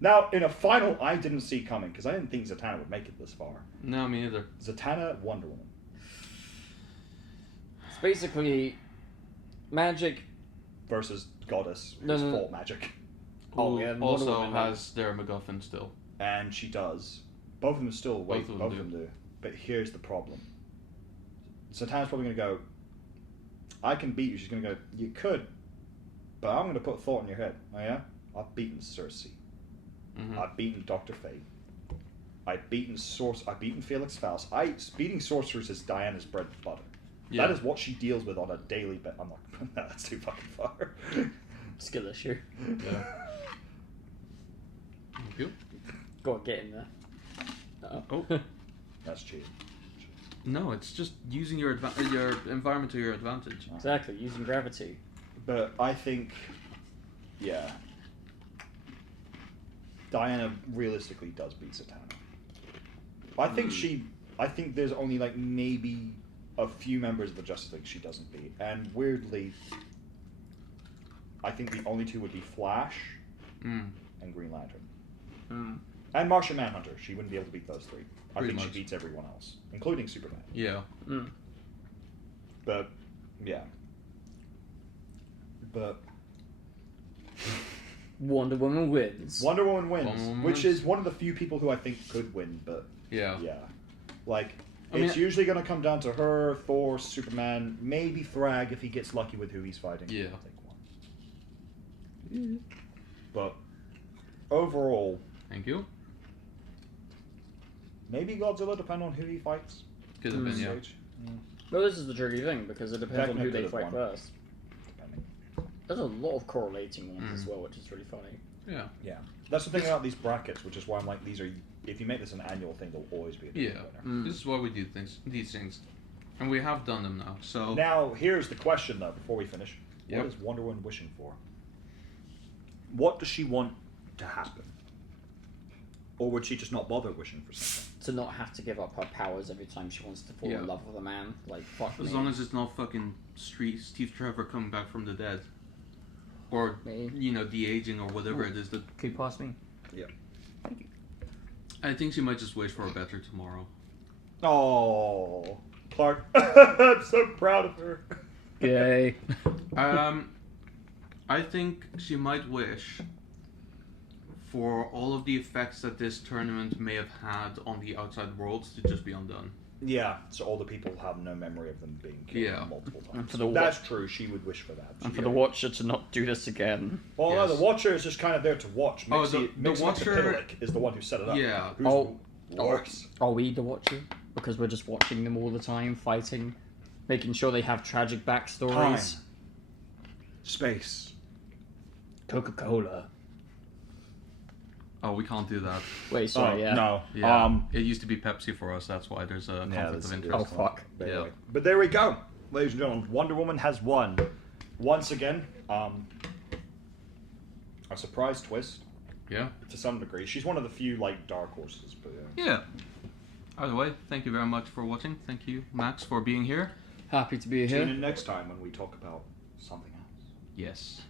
Now, in a final I didn't see coming because I didn't think Zatanna would make it this far. No, me neither. Zatanna, Wonder Woman. It's basically magic. Versus Goddess, No, who's no, no. full magic. Oh, Who yeah, Wonder also Woman has their MacGuffin still. And she does. Both of them still, wait, Both of both them of them do. But here's the problem. Zatanna's probably going to go, I can beat you. She's going to go, you could, but I'm going to put a thought in your head. Oh yeah? I've beaten Cersei. Mhm. I've beaten Dr. Fate. I've beaten Felix Faust. Beating sorcerers is Diana's bread and butter. Yeah. That is what she deals with on a daily basis. I'm not. No, that's too fucking far. Skill issue. Yeah. Thank you. Go on, get in there. Uh-oh. Oh. That's cheating. No, it's just using your environment to your advantage. Exactly, using gravity. But I think, yeah, Diana realistically does beat Zatanna. I think there's only like maybe a few members of the Justice League she doesn't beat, and weirdly, I think the only two would be Flash and Green Lantern. And Martian Manhunter. She wouldn't be able to beat those three. I Pretty think much. she beats everyone else, including Superman. Yeah. But, yeah. But Wonder Woman wins. Wonder Woman wins, Wonder Woman which wins. is one of the few people who I think could win, but Yeah. yeah. Like, I it's mean- usually going to come down to her, Thor, Superman, maybe Thrag if he gets lucky with who he's fighting. Yeah. I think one. But overall, Thank you. maybe Godzilla, depending on who he fights. Could have been, yeah. Stage. Well, this is the tricky thing, because it depends on Vecna who could they have fight won. first. Depending. There's a lot of correlating ones as well, which is really funny. Yeah. Yeah. That's the thing about these brackets, which is why I'm like, these are. If you make this an annual thing, there'll always be a Yeah. different winner. This is why we do these things. And we have done them now, so... Now, here's the question, though, before we finish. Yep. What is Wonder Woman wishing for? What does she want to happen? Or would she just not bother wishing for something? To not have to give up her powers every time she wants to fall Yeah. in love with a man. Like, fuck As me. long as it's not fucking Steve Trevor coming back from the dead. Or, Me. you know, de-aging or whatever it is that... Could you pass me? Yeah. Thank you. I think she might just wish for a better tomorrow. Oh, Clark. I'm so proud of her. Yay. I think she might wish for all of the effects that this tournament may have had on the outside worlds to just be undone. Yeah, so all the people have no memory of them being killed Yeah. multiple times. And for the That's true, she would wish for that. And for She- the Watcher to not do this again. Well, no, Yes. the Watcher is just kind of there to watch. Oh, Mixie, the Watcher- Mxyzptlk is the one who set it up. Yeah. Who's Oh. worse? Are we the Watcher? Because we're just watching them all the time, fighting, making sure they have tragic backstories. Time. Space. Coca-Cola. Oh, we can't do that. Wait, sorry, yeah. No. Yeah. It used to be Pepsi for us, that's why there's a conflict that's- of Oh, interest. fuck. But Yeah. anyway. But there we go. Ladies and gentlemen, Wonder Woman has won. Once again, a surprise twist Yeah. to some degree. She's one of the few, like, dark horses. But yeah. Yeah. Either way, thank you very much for watching. Thank you, Max, for being here. Happy to be Tune here. in next time when we talk about something else. Yes.